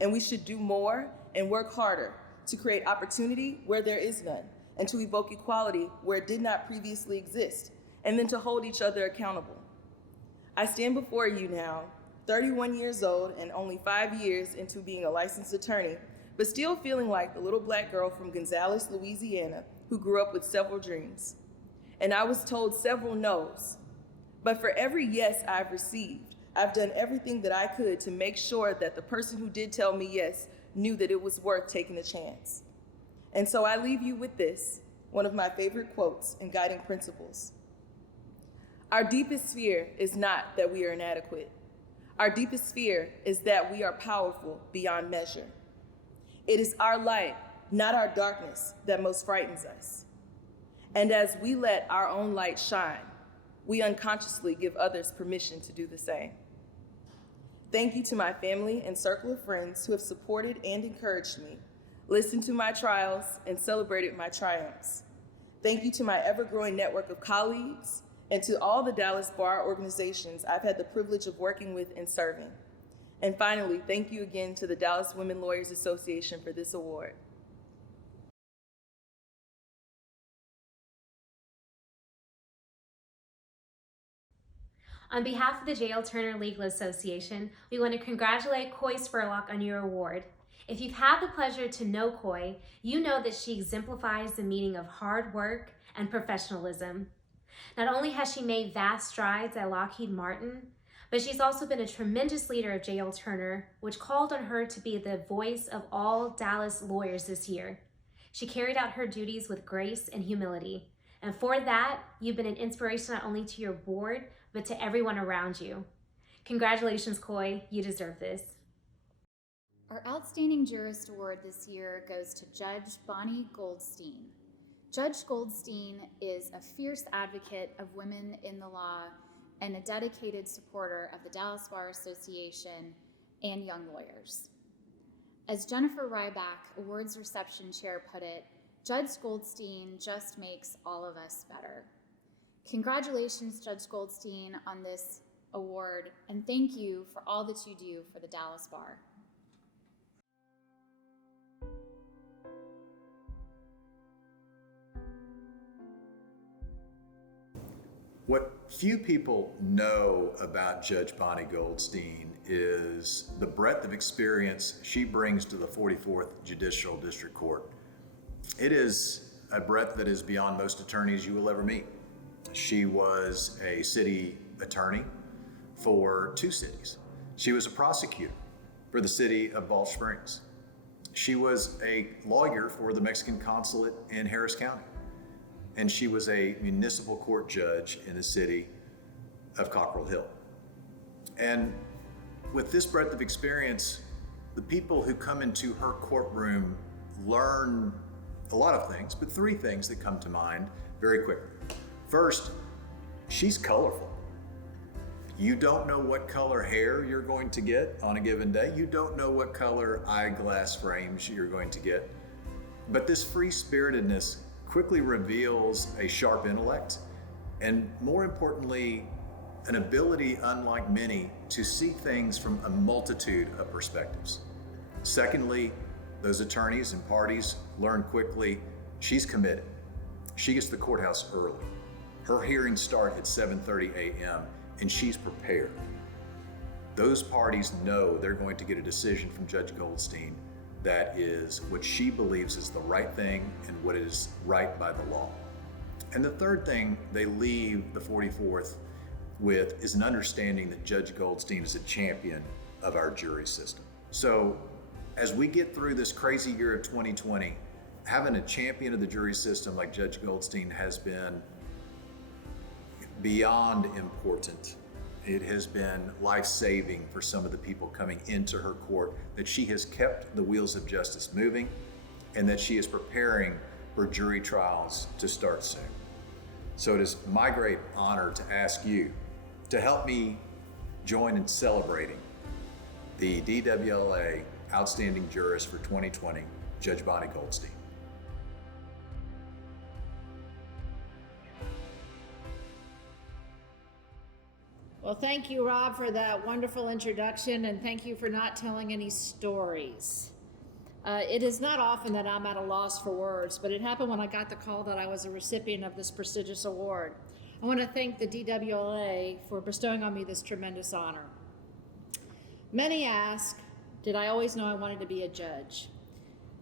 And we should do more and work harder to create opportunity where there is none, and to evoke equality where it did not previously exist, and then to hold each other accountable. I stand before you now, 31 years old and only 5 years into being a licensed attorney, but still feeling like the little Black girl from Gonzales, Louisiana, who grew up with several dreams. And I was told several no's. But for every yes I've received, I've done everything that I could to make sure that the person who did tell me yes knew that it was worth taking a chance. And so I leave you with this, one of my favorite quotes and guiding principles. Our deepest fear is not that we are inadequate. Our deepest fear is that we are powerful beyond measure. It is our light, not our darkness, that most frightens us. And as we let our own light shine, we unconsciously give others permission to do the same. Thank you to my family and circle of friends who have supported and encouraged me, listened to my trials, and celebrated my triumphs. Thank you to my ever-growing network of colleagues and to all the Dallas bar organizations I've had the privilege of working with and serving. And finally, thank you again to the Dallas Women Lawyers Association for this award. On behalf of the J.L. Turner Legal Association, we want to congratulate Coy Spurlock on your award. If you've had the pleasure to know Coy, you know that she exemplifies the meaning of hard work and professionalism. Not only has she made vast strides at Lockheed Martin, but she's also been a tremendous leader of J.L. Turner, which called on her to be the voice of all Dallas lawyers this year. She carried out her duties with grace and humility. And for that, you've been an inspiration not only to your board, but to everyone around you. Congratulations, Coy. You deserve this. Our Outstanding Jurist Award this year goes to Judge Bonnie Goldstein. Judge Goldstein is a fierce advocate of women in the law and a dedicated supporter of the Dallas Bar Association and young lawyers. As Jennifer Ryback, awards reception chair, put it, Judge Goldstein just makes all of us better. Congratulations, Judge Goldstein, on this award, and thank you for all that you do for the Dallas Bar. What few people know about Judge Bonnie Goldstein is the breadth of experience she brings to the 44th Judicial District Court. It is a breadth that is beyond most attorneys you will ever meet. She was a city attorney for 2 cities. She was a prosecutor for the city of Balch Springs. She was a lawyer for the Mexican consulate in Harris County. And she was a municipal court judge in the city of Cockrell Hill. And with this breadth of experience, the people who come into her courtroom learn a lot of things, but 3 things that come to mind very quickly. First, she's colorful. You don't know what color hair you're going to get on a given day. You don't know what color eyeglass frames you're going to get. But this free-spiritedness quickly reveals a sharp intellect and, more importantly, an ability unlike many to see things from a multitude of perspectives. Secondly, those attorneys and parties learn quickly she's committed. She gets to the courthouse early. Her hearings start at 7:30 a.m. and she's prepared. those parties know they're going to get a decision from Judge Goldstein that is what she believes is the right thing and what is right by the law. And the third thing they leave the 44th with is an understanding that Judge Goldstein is a champion of our jury system. So as we get through this crazy year of 2020, having a champion of the jury system like Judge Goldstein has been beyond important. It has been life-saving for some of the people coming into her court, that she has kept the wheels of justice moving and that she is preparing for jury trials to start soon. So it is my great honor to ask you to help me join in celebrating the DWLA Outstanding Jurist for 2020, Judge Bonnie Goldstein. Well, thank you, Rob, for that wonderful introduction, and thank you for not telling any stories. It is not often that I'm at a loss for words, but it happened when I got the call that I was a recipient of this prestigious award. I want to thank the DWLA for bestowing on me this tremendous honor. Many ask, did I always know I wanted to be a judge?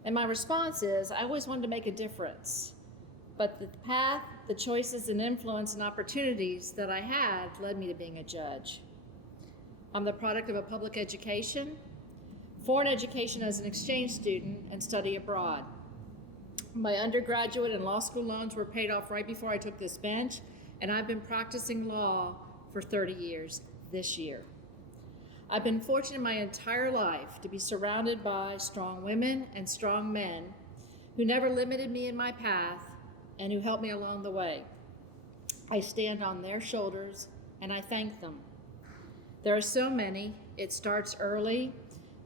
And my response is, I always wanted to make a difference. But the path, the choices and influence and opportunities that I had led me to being a judge. I'm the product of a public education, foreign education as an exchange student, and study abroad. My undergraduate and law school loans were paid off right before I took this bench, and I've been practicing law for 30 years this year. I've been fortunate my entire life to be surrounded by strong women and strong men who never limited me in my path and who helped me along the way. I stand on their shoulders and I thank them. There are so many. It starts early,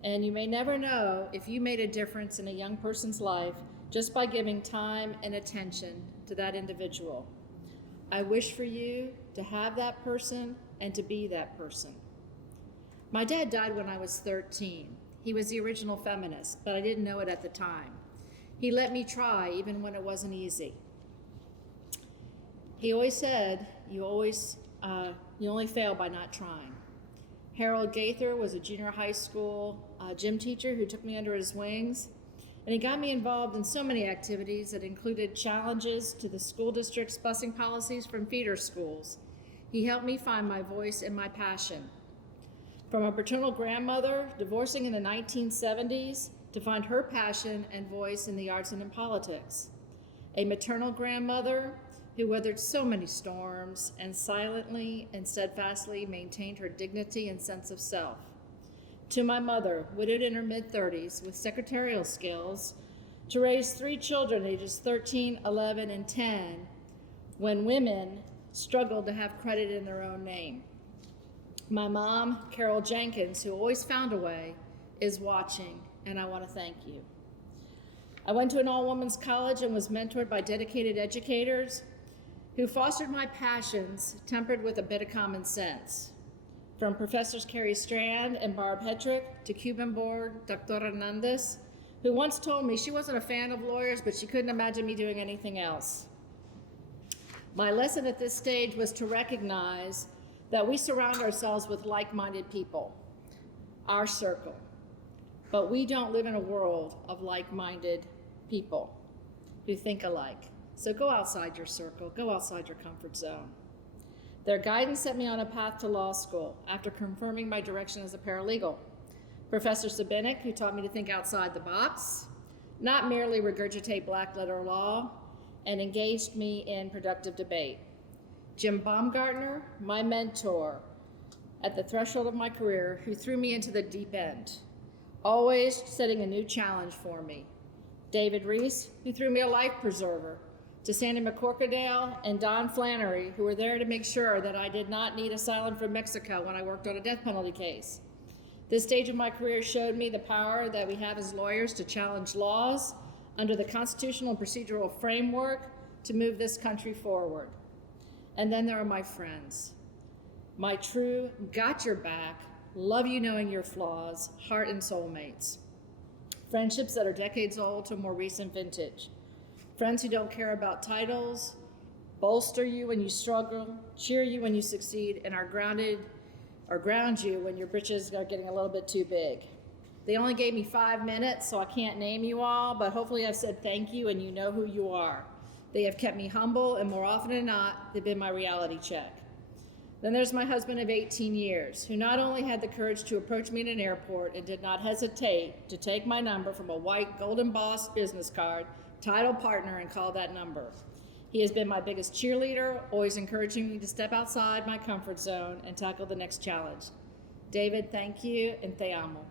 and you may never know if you made a difference in a young person's life just by giving time and attention to that individual. I wish for you to have that person and to be that person. My dad died when I was 13. He was the original feminist, but I didn't know it at the time. He let me try even when it wasn't easy. He always said, you only fail by not trying. Harold Gaither was a junior high school gym teacher who took me under his wings, and he got me involved in so many activities that included challenges to the school district's busing policies from feeder schools. He helped me find my voice and my passion. From a paternal grandmother divorcing in the 1970s to find her passion and voice in the arts and in politics. A maternal grandmother who weathered so many storms and silently and steadfastly maintained her dignity and sense of self. To my mother, widowed in her mid-30s with secretarial skills, to raise 3 children ages 13, 11, and 10 when women struggled to have credit in their own name. My mom, Carol Jenkins, who always found a way, is watching, and I want to thank you. I went to an all-women's college and was mentored by dedicated educators who fostered my passions, tempered with a bit of common sense. From Professors Carrie Strand and Barb Hetrick to Cuban board Dr. Hernandez, who once told me she wasn't a fan of lawyers, but she couldn't imagine me doing anything else. My lesson at this stage was to recognize that we surround ourselves with like-minded people, our circle, but we don't live in a world of like-minded people who think alike. So go outside your circle, go outside your comfort zone. Their guidance set me on a path to law school after confirming my direction as a paralegal. Professor Sabinek, who taught me to think outside the box, not merely regurgitate black letter law, and engaged me in productive debate. Jim Baumgartner, my mentor at the threshold of my career, who threw me into the deep end, always setting a new challenge for me. David Reese, who threw me a life preserver, to Sandy McCorkadale and Don Flannery, who were there to make sure that I did not need asylum from Mexico when I worked on a death penalty case. This stage of my career showed me the power that we have as lawyers to challenge laws under the constitutional and procedural framework to move this country forward. And then there are my friends, my true, got your back, love you knowing your flaws, heart and soulmates. Friendships that are decades old to more recent vintage. Friends who don't care about titles, bolster you when you struggle, cheer you when you succeed, and are grounded or ground you when your britches are getting a little bit too big. They only gave me 5 minutes, so I can't name you all, but hopefully I've said thank you and you know who you are. They have kept me humble, and more often than not, they've been my reality check. Then there's my husband of 18 years, who not only had the courage to approach me in an airport and did not hesitate to take my number from a white gold embossed business card, title partner, and call that number. He has been my biggest cheerleader, always encouraging me to step outside my comfort zone and tackle the next challenge. David, thank you, and te amo.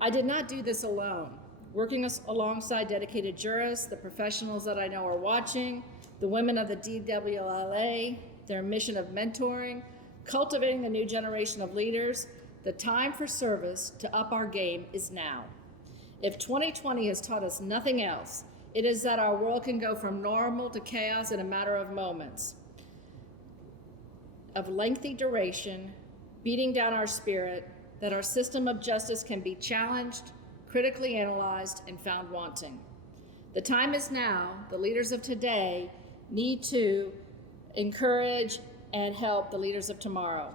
I did not do this alone. Working alongside dedicated jurists, the professionals that I know are watching, the women of the DWLA, their mission of mentoring, cultivating the new generation of leaders, the time for service to up our game is now. If 2020 has taught us nothing else, it is that our world can go from normal to chaos in a matter of moments, of lengthy duration, beating down our spirit, that our system of justice can be challenged, critically analyzed, and found wanting. The time is now. The leaders of today need to encourage and help the leaders of tomorrow.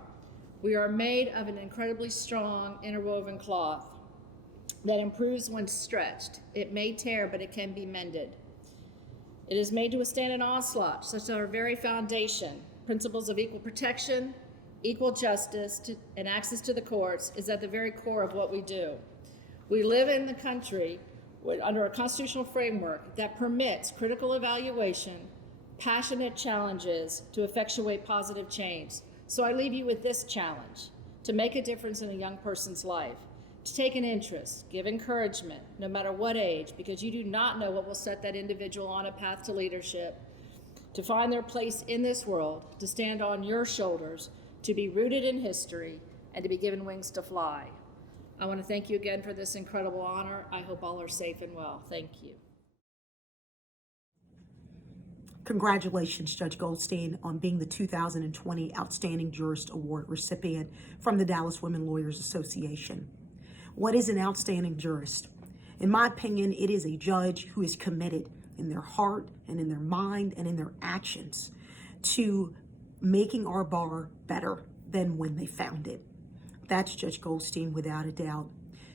We are made of an incredibly strong interwoven cloth that improves when stretched. It may tear, but it can be mended. It is made to withstand an onslaught, such as our very foundation. Principles of equal protection, equal justice, and access to the courts is at the very core of what we do. We live in the country under a constitutional framework that permits critical evaluation, passionate challenges to effectuate positive change. So I leave you with this challenge: to make a difference in a young person's life, to take an interest, give encouragement, no matter what age, because you do not know what will set that individual on a path to leadership, to find their place in this world, to stand on your shoulders, to be rooted in history, and to be given wings to fly. I want to thank you again for this incredible honor. I hope all are safe and well. Thank you. Congratulations, Judge Goldstein, on being the 2020 Outstanding Jurist Award recipient from the Dallas Women Lawyers Association. What is an outstanding jurist? In my opinion, it is a judge who is committed in their heart and in their mind and in their actions to making our bar better than when they found it. That's Judge Goldstein, without a doubt.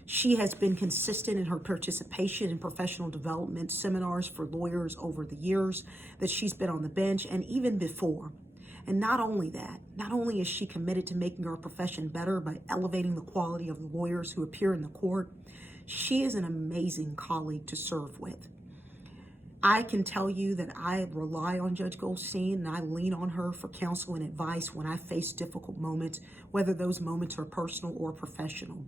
She has been consistent in her participation in professional development seminars for lawyers over the years that she's been on the bench and even before. And not only that, not only is she committed to making our profession better by elevating the quality of the lawyers who appear in the court, she is an amazing colleague to serve with. I can tell you that I rely on Judge Goldstein and I lean on her for counsel and advice when I face difficult moments, whether those moments are personal or professional.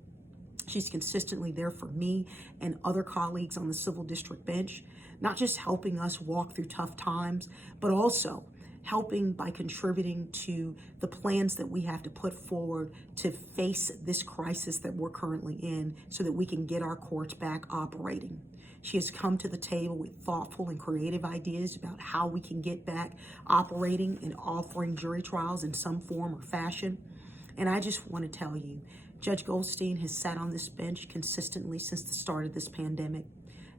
She's consistently there for me and other colleagues on the civil district bench, not just helping us walk through tough times, but also helping by contributing to the plans that we have to put forward to face this crisis that we're currently in so that we can get our courts back operating. She has come to the table with thoughtful and creative ideas about how we can get back operating and offering jury trials in some form or fashion. And I just want to tell you, Judge Goldstein has sat on this bench consistently since the start of this pandemic.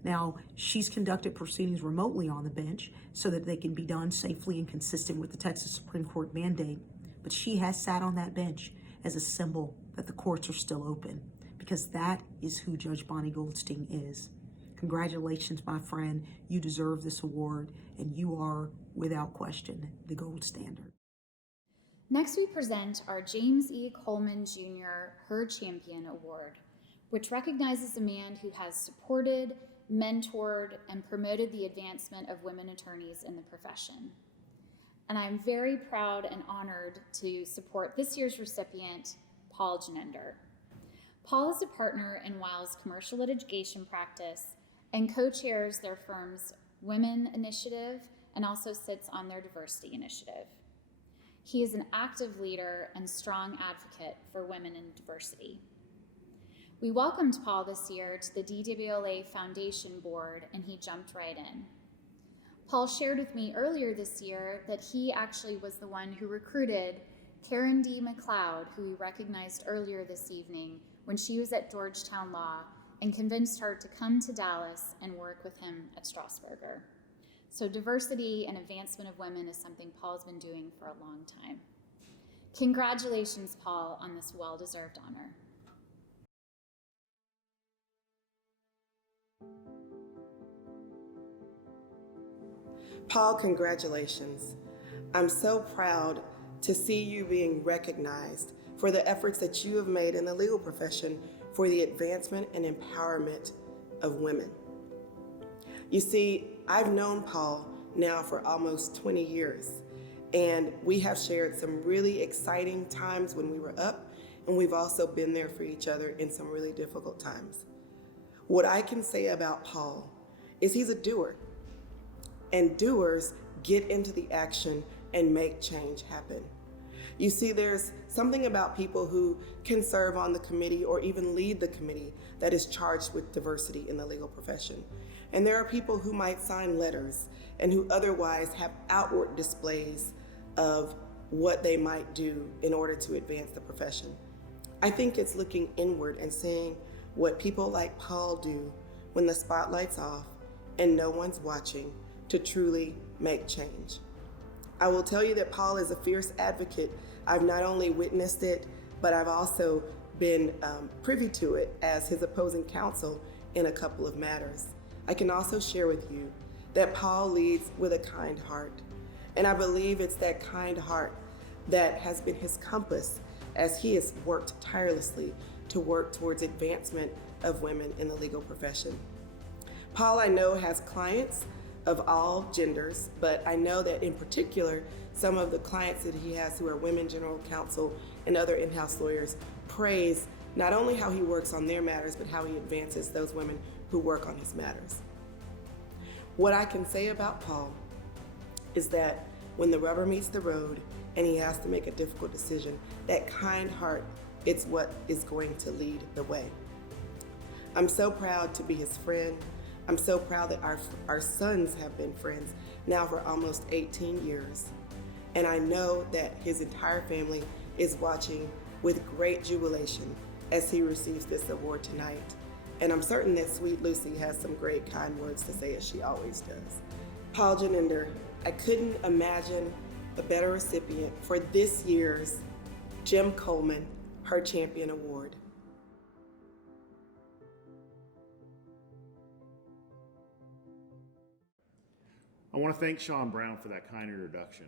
Now, she's conducted proceedings remotely on the bench so that they can be done safely and consistent with the Texas Supreme Court mandate. But she has sat on that bench as a symbol that the courts are still open, because that is who Judge Bonnie Goldstein is. Congratulations, my friend. You deserve this award, and you are, without question, the gold standard. Next, we present our James E. Coleman Jr. Her Champion Award, which recognizes a man who has supported, mentored, and promoted the advancement of women attorneys in the profession. And I'm very proud and honored to support this year's recipient, Paul Genender. Paul is a partner in Weil's commercial litigation practice and co-chairs their firm's Women Initiative and also sits on their Diversity Initiative. He is an active leader and strong advocate for women in diversity. We welcomed Paul this year to the DWLA Foundation Board, and he jumped right in. Paul shared with me earlier this year that he actually was the one who recruited Karen D. McLeod, who we recognized earlier this evening when she was at Georgetown Law, and convinced her to come to Dallas and work with him at Strasburger. So diversity and advancement of women is something Paul's been doing for a long time. Congratulations, Paul, on this well-deserved honor. Paul, congratulations. I'm so proud to see you being recognized for the efforts that you have made in the legal profession for the advancement and empowerment of women. You see, I've known Paul now for almost 20 years, and we have shared some really exciting times when we were up, and we've also been there for each other in some really difficult times. What I can say about Paul is he's a doer, and doers get into the action and make change happen. You see, there's something about people who can serve on the committee or even lead the committee that is charged with diversity in the legal profession. And there are people who might sign letters and who otherwise have outward displays of what they might do in order to advance the profession. I think it's looking inward and seeing what people like Paul do when the spotlight's off and no one's watching to truly make change. I will tell you that Paul is a fierce advocate. I've not only witnessed it, but I've also been privy to it as his opposing counsel in a couple of matters. I can also share with you that Paul leads with a kind heart. And I believe it's that kind heart that has been his compass as he has worked tirelessly to work towards advancement of women in the legal profession. Paul, I know, has clients of all genders, but I know that in particular, some of the clients that he has who are women general counsel and other in-house lawyers praise not only how he works on their matters, but how he advances those women who work on his matters. What I can say about Paul is that when the rubber meets the road and he has to make a difficult decision, that kind heart, it's what is going to lead the way. I'm so proud to be his friend. I'm so proud that our sons have been friends now for almost 18 years. And I know that his entire family is watching with great jubilation as he receives this award tonight. And I'm certain that sweet Lucy has some great kind words to say, as she always does. Paul Genender, I couldn't imagine a better recipient for this year's Jim Coleman Her Champion Award. I want to thank Sean Brown for that kind introduction.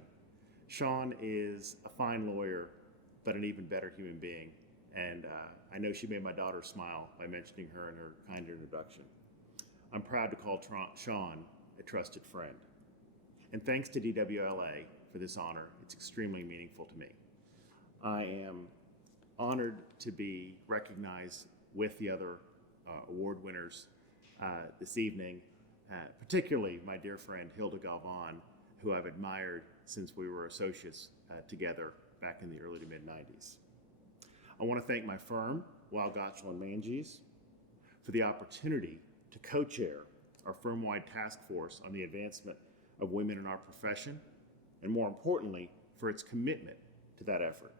Sean is a fine lawyer, but an even better human being. And I know she made my daughter smile by mentioning her in her kind introduction. I'm proud to call Sean a trusted friend. And thanks to DWLA for this honor. It's extremely meaningful to me. I am honored to be recognized with the other award winners this evening, particularly my dear friend Hilda Galvan, who I've admired since we were associates together back in the early to mid-90s. I want to thank my firm, Weil, Gotshal & Manges, for the opportunity to co-chair our firm-wide task force on the advancement of women in our profession, and more importantly, for its commitment to that effort.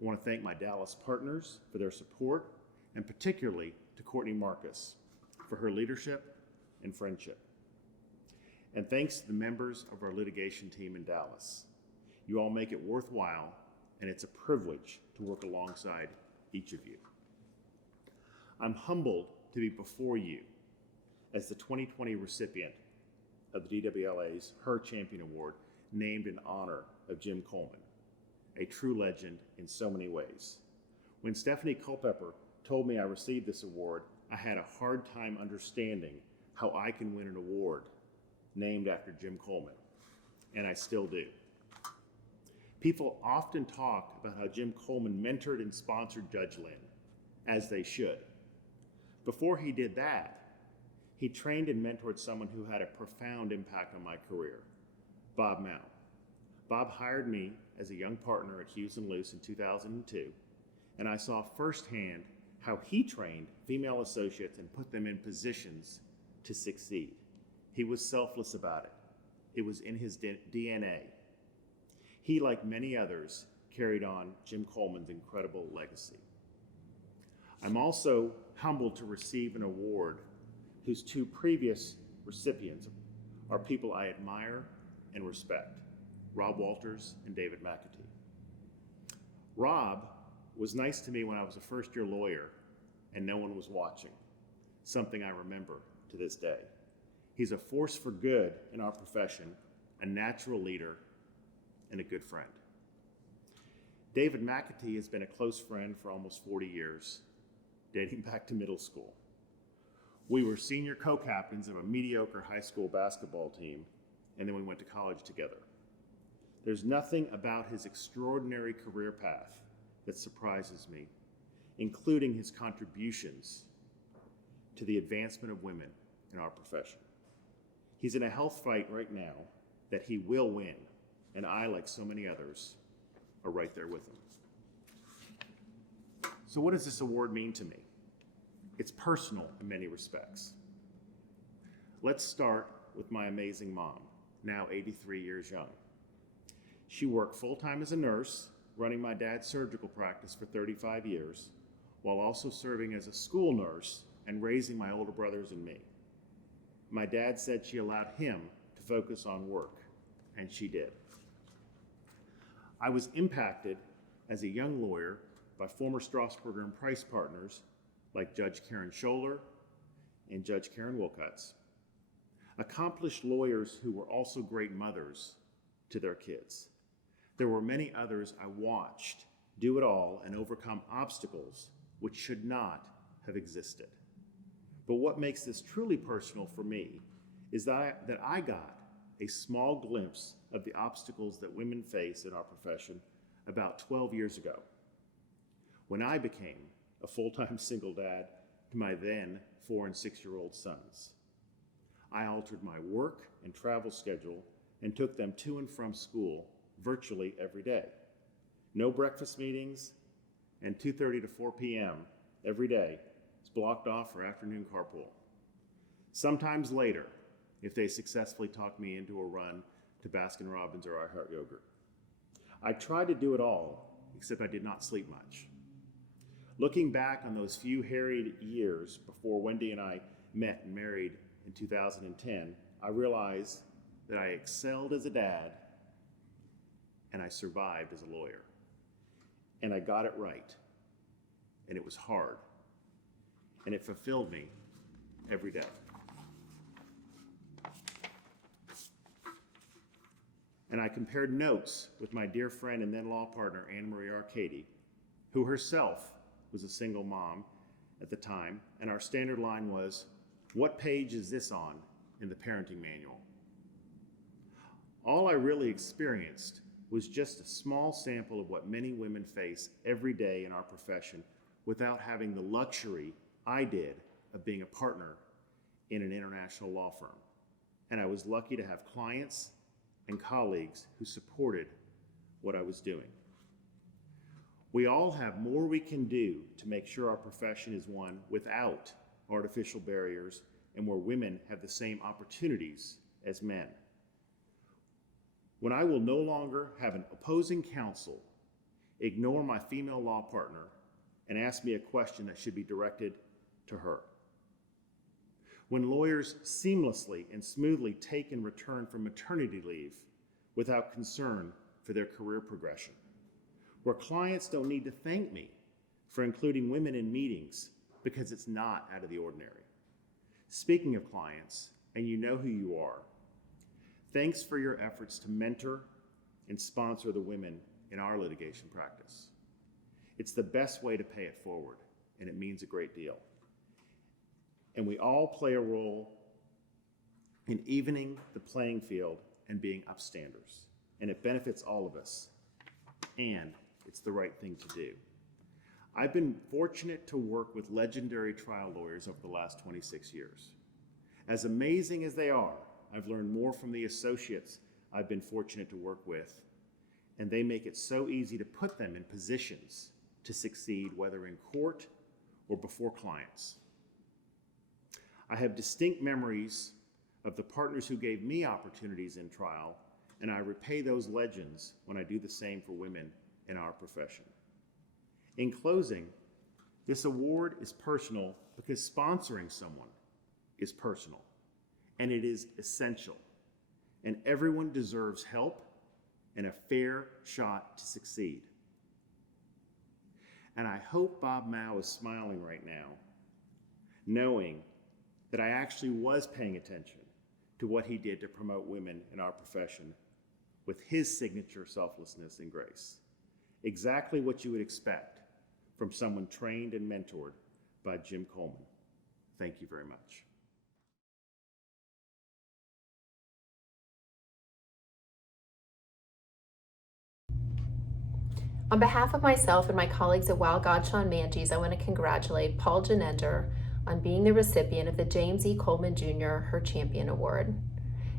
I want to thank my Dallas partners for their support, and particularly to Courtney Marcus for her leadership and friendship. And thanks to the members of our litigation team in Dallas. You all make it worthwhile, and it's a privilege to work alongside each of you. I'm humbled to be before you as the 2020 recipient of the DWLA's Her Champion Award, named in honor of Jim Coleman, a true legend in so many ways. When Stephanie Culpepper told me I received this award, I had a hard time understanding how I can win an award named after Jim Coleman, and I still do. People often talk about how Jim Coleman mentored and sponsored Judge Lynn, as they should. Before he did that, he trained and mentored someone who had a profound impact on my career, Bob Mao. Bob hired me as a young partner at Hughes & Luce in 2002, and I saw firsthand how he trained female associates and put them in positions to succeed. He was selfless about it. It was in his DNA. He, like many others, carried on Jim Coleman's incredible legacy. I'm also humbled to receive an award whose two previous recipients are people I admire and respect, Rob Walters and David McAtee. Rob was nice to me when I was a first-year lawyer and no one was watching, something I remember to this day. He's a force for good in our profession, a natural leader, and a good friend. David McAtee has been a close friend for almost 40 years, dating back to middle school. We were senior co-captains of a mediocre high school basketball team, and then we went to college together. There's nothing about his extraordinary career path that surprises me, including his contributions to the advancement of women in our profession. He's in a health fight right now that he will win, and I, like so many others, are right there with him. So what does this award mean to me? It's personal in many respects. Let's start with my amazing mom, now 83 years young. She worked full-time as a nurse, running my dad's surgical practice for 35 years, while also serving as a school nurse and raising my older brothers and me. My dad said she allowed him to focus on work, and she did. I was impacted as a young lawyer by former Strasburger and Price partners like Judge Karen Scholler and Judge Karen Wilcutz, accomplished lawyers who were also great mothers to their kids. There were many others I watched do it all and overcome obstacles which should not have existed. But what makes this truly personal for me is that I got a small glimpse of the obstacles that women face in our profession about 12 years ago, when I became a full-time single dad to my then 4- and 6-year-old sons. I altered my work and travel schedule and took them to and from school virtually every day. No breakfast meetings, and 2:30 to 4 p.m. every day is blocked off for afternoon carpool. Sometimes later, if they successfully talk me into a run to Baskin Robbins or I Heart Yogurt. I tried to do it all, except I did not sleep much. Looking back on those few harried years before Wendy and I met and married in 2010, I realized that I excelled as a dad and I survived as a lawyer. And I got it right. And it was hard. And it fulfilled me every day. And I compared notes with my dear friend and then law partner, Anne Marie Arcady, who herself was a single mom at the time, and our standard line was, "What page is this on in the parenting manual?" All I really experienced was just a small sample of what many women face every day in our profession without having the luxury I did of being a partner in an international law firm. And I was lucky to have clients and colleagues who supported what I was doing. We all have more we can do to make sure our profession is one without artificial barriers and where women have the same opportunities as men. When I will no longer have an opposing counsel ignore my female law partner and ask me a question that should be directed to her. When lawyers seamlessly and smoothly take and return from maternity leave without concern for their career progression. Where clients don't need to thank me for including women in meetings because it's not out of the ordinary. Speaking of clients, and you know who you are, thanks for your efforts to mentor and sponsor the women in our litigation practice. It's the best way to pay it forward, and it means a great deal. And we all play a role in evening the playing field and being upstanders. And it benefits all of us. And it's the right thing to do. I've been fortunate to work with legendary trial lawyers over the last 26 years. As amazing as they are, I've learned more from the associates I've been fortunate to work with, and they make it so easy to put them in positions to succeed, whether in court or before clients. I have distinct memories of the partners who gave me opportunities in trial, and I repay those legends when I do the same for women in our profession. In closing, this award is personal because sponsoring someone is personal, and it is essential, and everyone deserves help and a fair shot to succeed. And I hope Bob Mao is smiling right now, knowing that I actually was paying attention to what he did to promote women in our profession with his signature selflessness and grace. Exactly what you would expect from someone trained and mentored by Jim Coleman. Thank you very much. On behalf of myself and my colleagues at Wild God Sean Manges, I want to congratulate Paul Genender on being the recipient of the James E. Coleman Jr. Her Champion Award.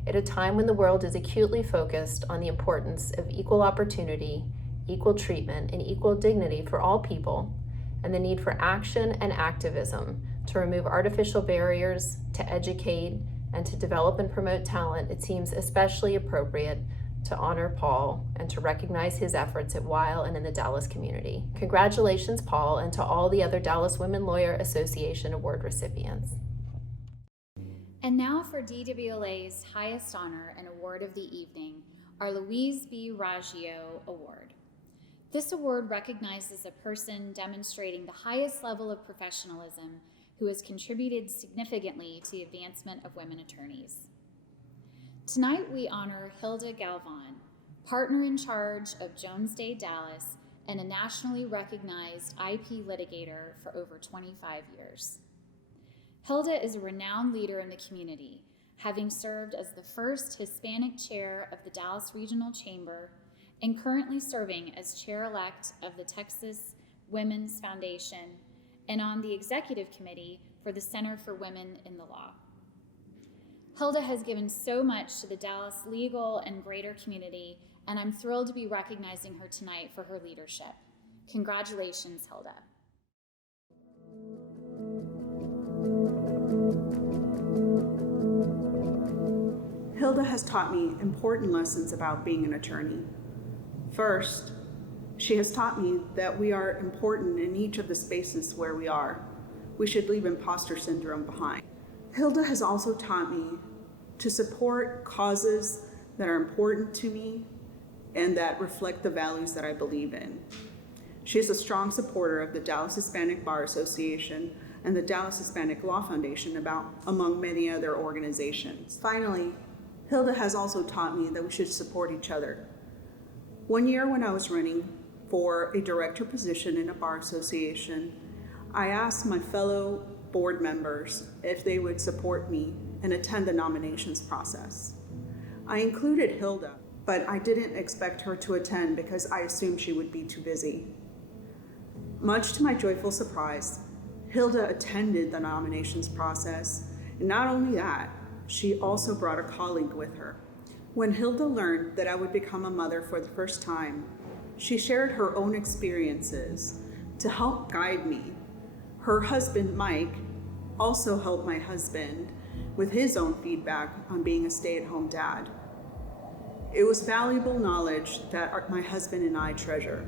At a time when the world is acutely focused on the importance of equal opportunity, equal treatment, and equal dignity for all people, and the need for action and activism to remove artificial barriers, to educate, and to develop and promote talent, it seems especially appropriate to honor Paul and to recognize his efforts at Weil and in the Dallas community. Congratulations, Paul, and to all the other Dallas Women Lawyer Association award recipients. And now for DWLA's highest honor and award of the evening, our Louise B. Raggio Award. This award recognizes a person demonstrating the highest level of professionalism who has contributed significantly to the advancement of women attorneys. Tonight we honor Hilda Galvan, partner in charge of Jones Day Dallas and a nationally recognized IP litigator for over 25 years. Hilda is a renowned leader in the community, having served as the first Hispanic chair of the Dallas Regional Chamber and currently serving as chair-elect of the Texas Women's Foundation and on the executive committee for the Center for Women in the Law. Hilda has given so much to the Dallas legal and greater community, and I'm thrilled to be recognizing her tonight for her leadership. Congratulations, Hilda. Hilda has taught me important lessons about being an attorney. First, she has taught me that we are important in each of the spaces where we are. We should leave imposter syndrome behind. Hilda has also taught me to support causes that are important to me and that reflect the values that I believe in. She is a strong supporter of the Dallas Hispanic Bar Association and the Dallas Hispanic Law Foundation, among many other organizations. Finally, Hilda has also taught me that we should support each other. One year when I was running for a director position in a bar association, I asked my fellow board members if they would support me and attend the nominations process. I included Hilda, but I didn't expect her to attend because I assumed she would be too busy. Much to my joyful surprise, Hilda attended the nominations process, and not only that, she also brought a colleague with her. When Hilda learned that I would become a mother for the first time, she shared her own experiences to help guide me. Her husband, Mike, also helped my husband with his own feedback on being a stay-at-home dad. It was valuable knowledge that my husband and I treasure.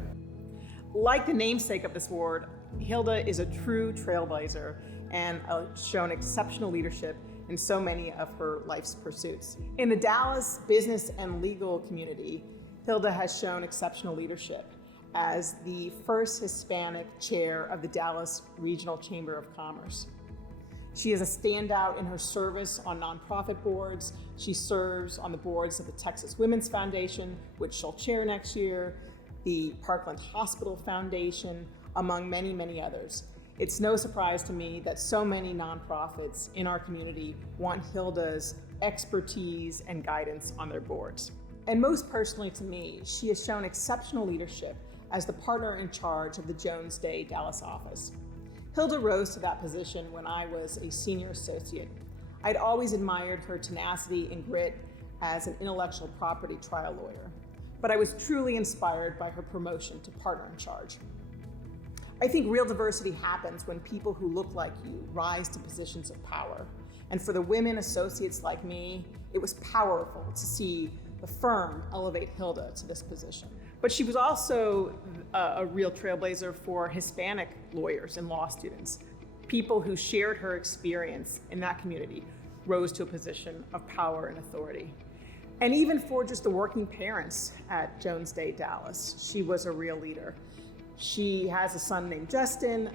Like the namesake of this award, Hilda is a true trailblazer and has shown exceptional leadership in so many of her life's pursuits. In the Dallas business and legal community, Hilda has shown exceptional leadership as the first Hispanic chair of the Dallas Regional Chamber of Commerce. She is a standout in her service on nonprofit boards. She serves on the boards of the Texas Women's Foundation, which she'll chair next year, the Parkland Hospital Foundation, among many, many others. It's no surprise to me that so many nonprofits in our community want Hilda's expertise and guidance on their boards. And most personally to me, she has shown exceptional leadership as the partner in charge of the Jones Day Dallas office. Hilda rose to that position when I was a senior associate. I'd always admired her tenacity and grit as an intellectual property trial lawyer, but I was truly inspired by her promotion to partner in charge. I think real diversity happens when people who look like you rise to positions of power. And for the women associates like me, it was powerful to see the firm elevate Hilda to this position. But she was also a real trailblazer for Hispanic lawyers and law students. People who shared her experience in that community rose to a position of power and authority. And even for just the working parents at Jones Day Dallas, she was a real leader. She has a son named Justin,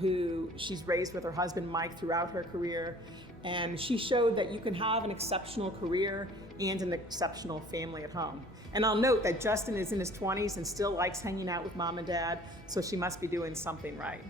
who she's raised with her husband, Mike, throughout her career. And she showed that you can have an exceptional career and an exceptional family at home. And I'll note that Justin is in his 20s and still likes hanging out with mom and dad, so she must be doing something right.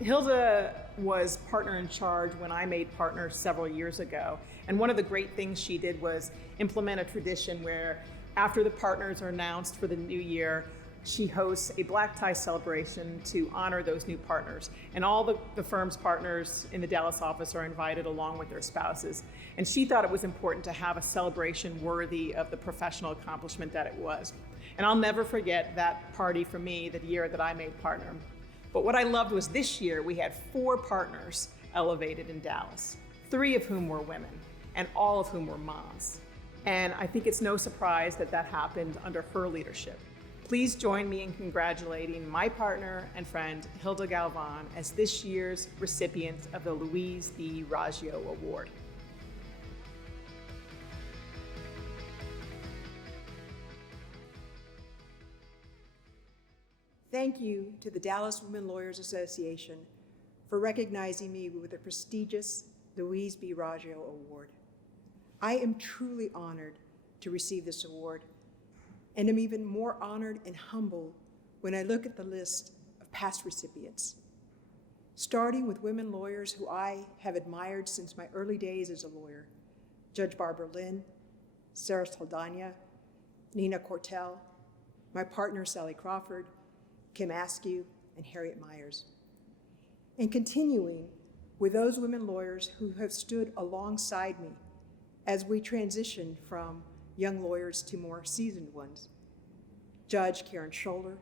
Hilda was partner in charge when I made partner several years ago. And one of the great things she did was implement a tradition where after the partners are announced for the new year, she hosts a black tie celebration to honor those new partners. And all the firm's partners in the Dallas office are invited along with their spouses. And she thought it was important to have a celebration worthy of the professional accomplishment that it was. And I'll never forget that party for me the year that I made partner. But what I loved was this year we had 4 partners elevated in Dallas, 3 of whom were women and all of whom were moms. And I think it's no surprise that that happened under her leadership. Please join me in congratulating my partner and friend, Hilda Galvan, as this year's recipient of the Louise B. Raggio Award. Thank you to the Dallas Women Lawyers Association for recognizing me with the prestigious Louise B. Raggio Award. I am truly honored to receive this award, and am even more honored and humbled when I look at the list of past recipients. Starting with women lawyers who I have admired since my early days as a lawyer, Judge Barbara Lynn, Sarah Saldana, Nina Cortell, my partner Sally Crawford, Kim Askew, and Harriet Myers. And continuing with those women lawyers who have stood alongside me as we transitioned from young lawyers to more seasoned ones. Judge Karen Scholler,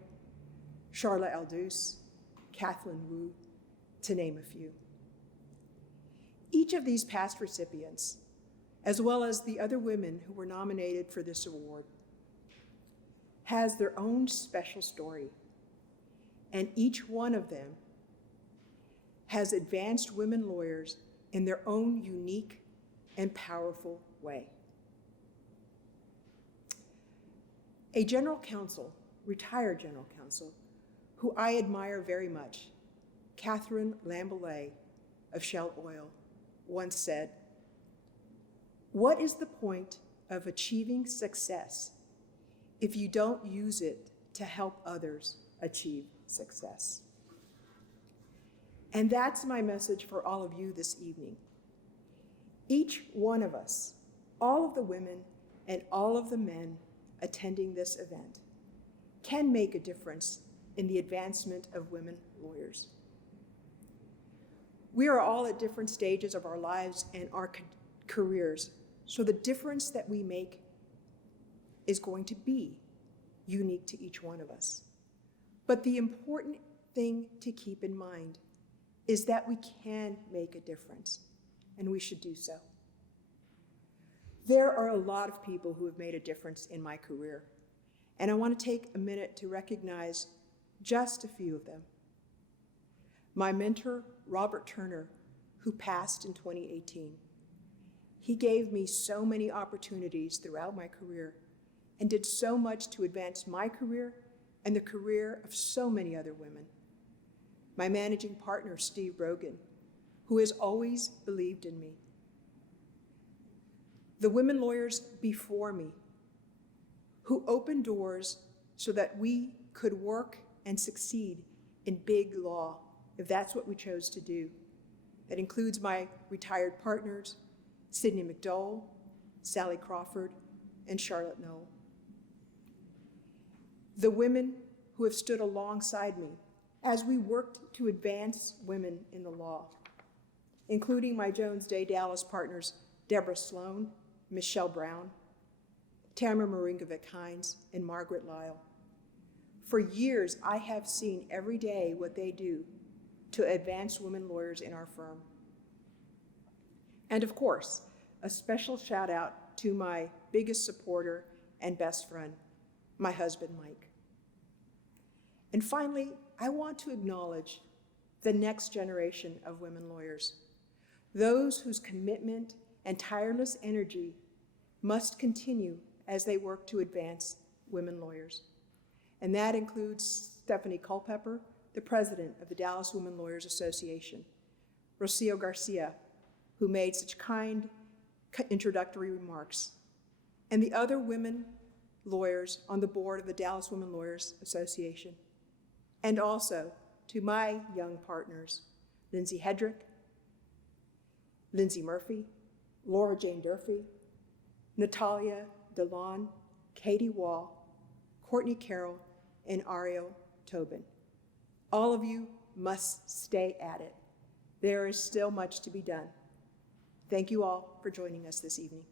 Charla Aldous, Kathleen Wu, to name a few. Each of these past recipients, as well as the other women who were nominated for this award, has their own special story, and each one of them has advanced women lawyers in their own unique and powerful way. A general counsel, retired general counsel, who I admire very much, Catherine Lambolet of Shell Oil, once said, "What is the point of achieving success if you don't use it to help others achieve success?" And that's my message for all of you this evening. Each one of us, all of the women and all of the men attending this event, can make a difference in the advancement of women lawyers. We are all at different stages of our lives and our careers, so the difference that we make is going to be unique to each one of us. But the important thing to keep in mind is that we can make a difference, and we should do so. There are a lot of people who have made a difference in my career, and I want to take a minute to recognize just a few of them. My mentor, Robert Turner, who passed in 2018. He gave me so many opportunities throughout my career and did so much to advance my career and the career of so many other women. My managing partner, Steve Rogan, who has always believed in me. The women lawyers before me, who opened doors so that we could work and succeed in big law, if that's what we chose to do. That includes my retired partners, Sidney McDowell, Sally Crawford, and Charlotte Knoll. The women who have stood alongside me as we worked to advance women in the law, including my Jones Day Dallas partners, Deborah Sloan, Michelle Brown, Tamara Marinkovic-Hines, and Margaret Lyle. For years, I have seen every day what they do to advance women lawyers in our firm. And of course, a special shout out to my biggest supporter and best friend, my husband, Mike. And finally, I want to acknowledge the next generation of women lawyers, those whose commitment and tireless energy must continue as they work to advance women lawyers. and that includes Stephanie Culpepper, the president of the Dallas Women Lawyers Association, Rocio Garcia, who made such kind introductory remarks, and the other women lawyers on the board of the Dallas Women Lawyers Association, and also to my young partners, Lindsay Hedrick, Lindsay Murphy, Laura Jane Durfee, Natalia DeLon, Katie Wall, Courtney Carroll, and Ariel Tobin. All of you must stay at it. There is still much to be done. Thank you all for joining us this evening.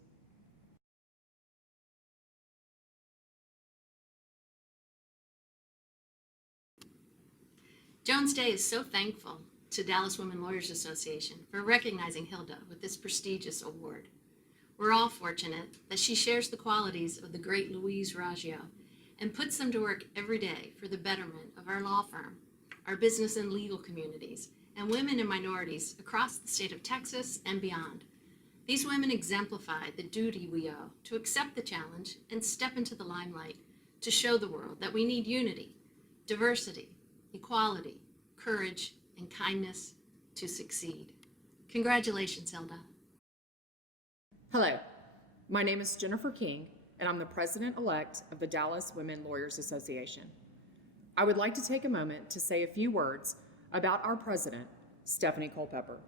Jones Day is so thankful to Dallas Women Lawyers Association for recognizing Hilda with this prestigious award. We're all fortunate that she shares the qualities of the great Louise Raggio and puts them to work every day for the betterment of our law firm, our business and legal communities, and women and minorities across the state of Texas and beyond. These women exemplify the duty we owe to accept the challenge and step into the limelight to show the world that we need unity, diversity, equality, courage, and kindness to succeed. Congratulations, Hilda. Hello, my name is Jennifer King, and I'm the president-elect of the Dallas Women Lawyers Association. I would like to take a moment to say a few words about our president, Stephanie Culpepper.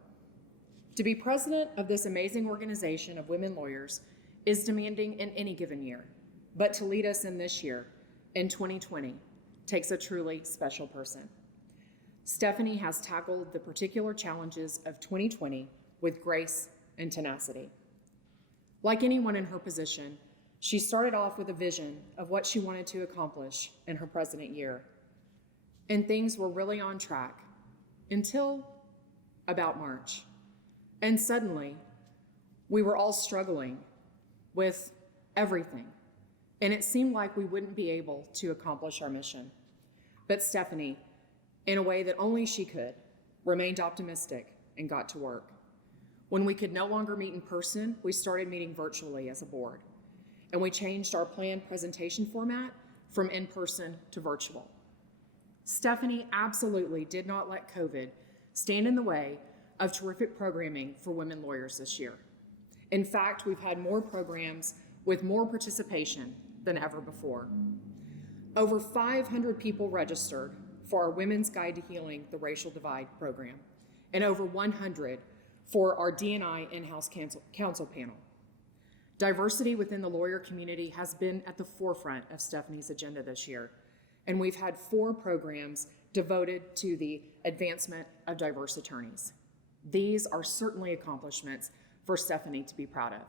To be president of this amazing organization of women lawyers is demanding in any given year, but to lead us in this year, in 2020, takes a truly special person. Stephanie has tackled the particular challenges of 2020 with grace and tenacity. Like anyone in her position, she started off with a vision of what she wanted to accomplish in her president year. And things were really on track until about March. And suddenly, we were all struggling with everything. And it seemed like we wouldn't be able to accomplish our mission. But Stephanie, in a way that only she could, remained optimistic and got to work. When we could no longer meet in person, we started meeting virtually as a board. And we changed our planned presentation format from in-person to virtual. Stephanie absolutely did not let COVID stand in the way of terrific programming for women lawyers this year. In fact, we've had more programs with more participation than ever before. Over 500 people registered for our Women's Guide to Healing the Racial Divide program, and over 100 for our D&I in-house counsel panel. Diversity within the lawyer community has been at the forefront of Stephanie's agenda this year, and we've had 4 programs devoted to the advancement of diverse attorneys. These are certainly accomplishments for Stephanie to be proud of.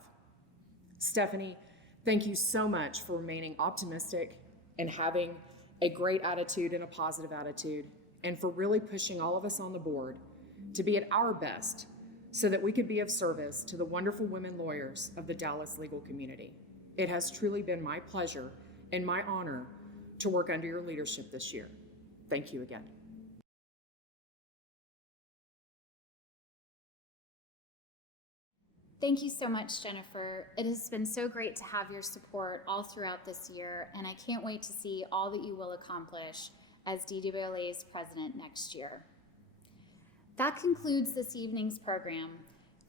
Stephanie, thank you so much for remaining optimistic and having a great attitude and a positive attitude, and for really pushing all of us on the board to be at our best so that we could be of service to the wonderful women lawyers of the Dallas legal community. It has truly been my pleasure and my honor to work under your leadership this year. Thank you again. Thank you so much, Jennifer. It has been so great to have your support all throughout this year, and I can't wait to see all that you will accomplish as DWLA's president next year. That concludes this evening's program.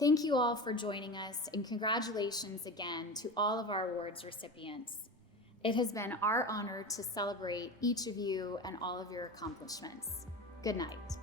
Thank you all for joining us, and congratulations again to all of our awards recipients. It has been our honor to celebrate each of you and all of your accomplishments. Good night.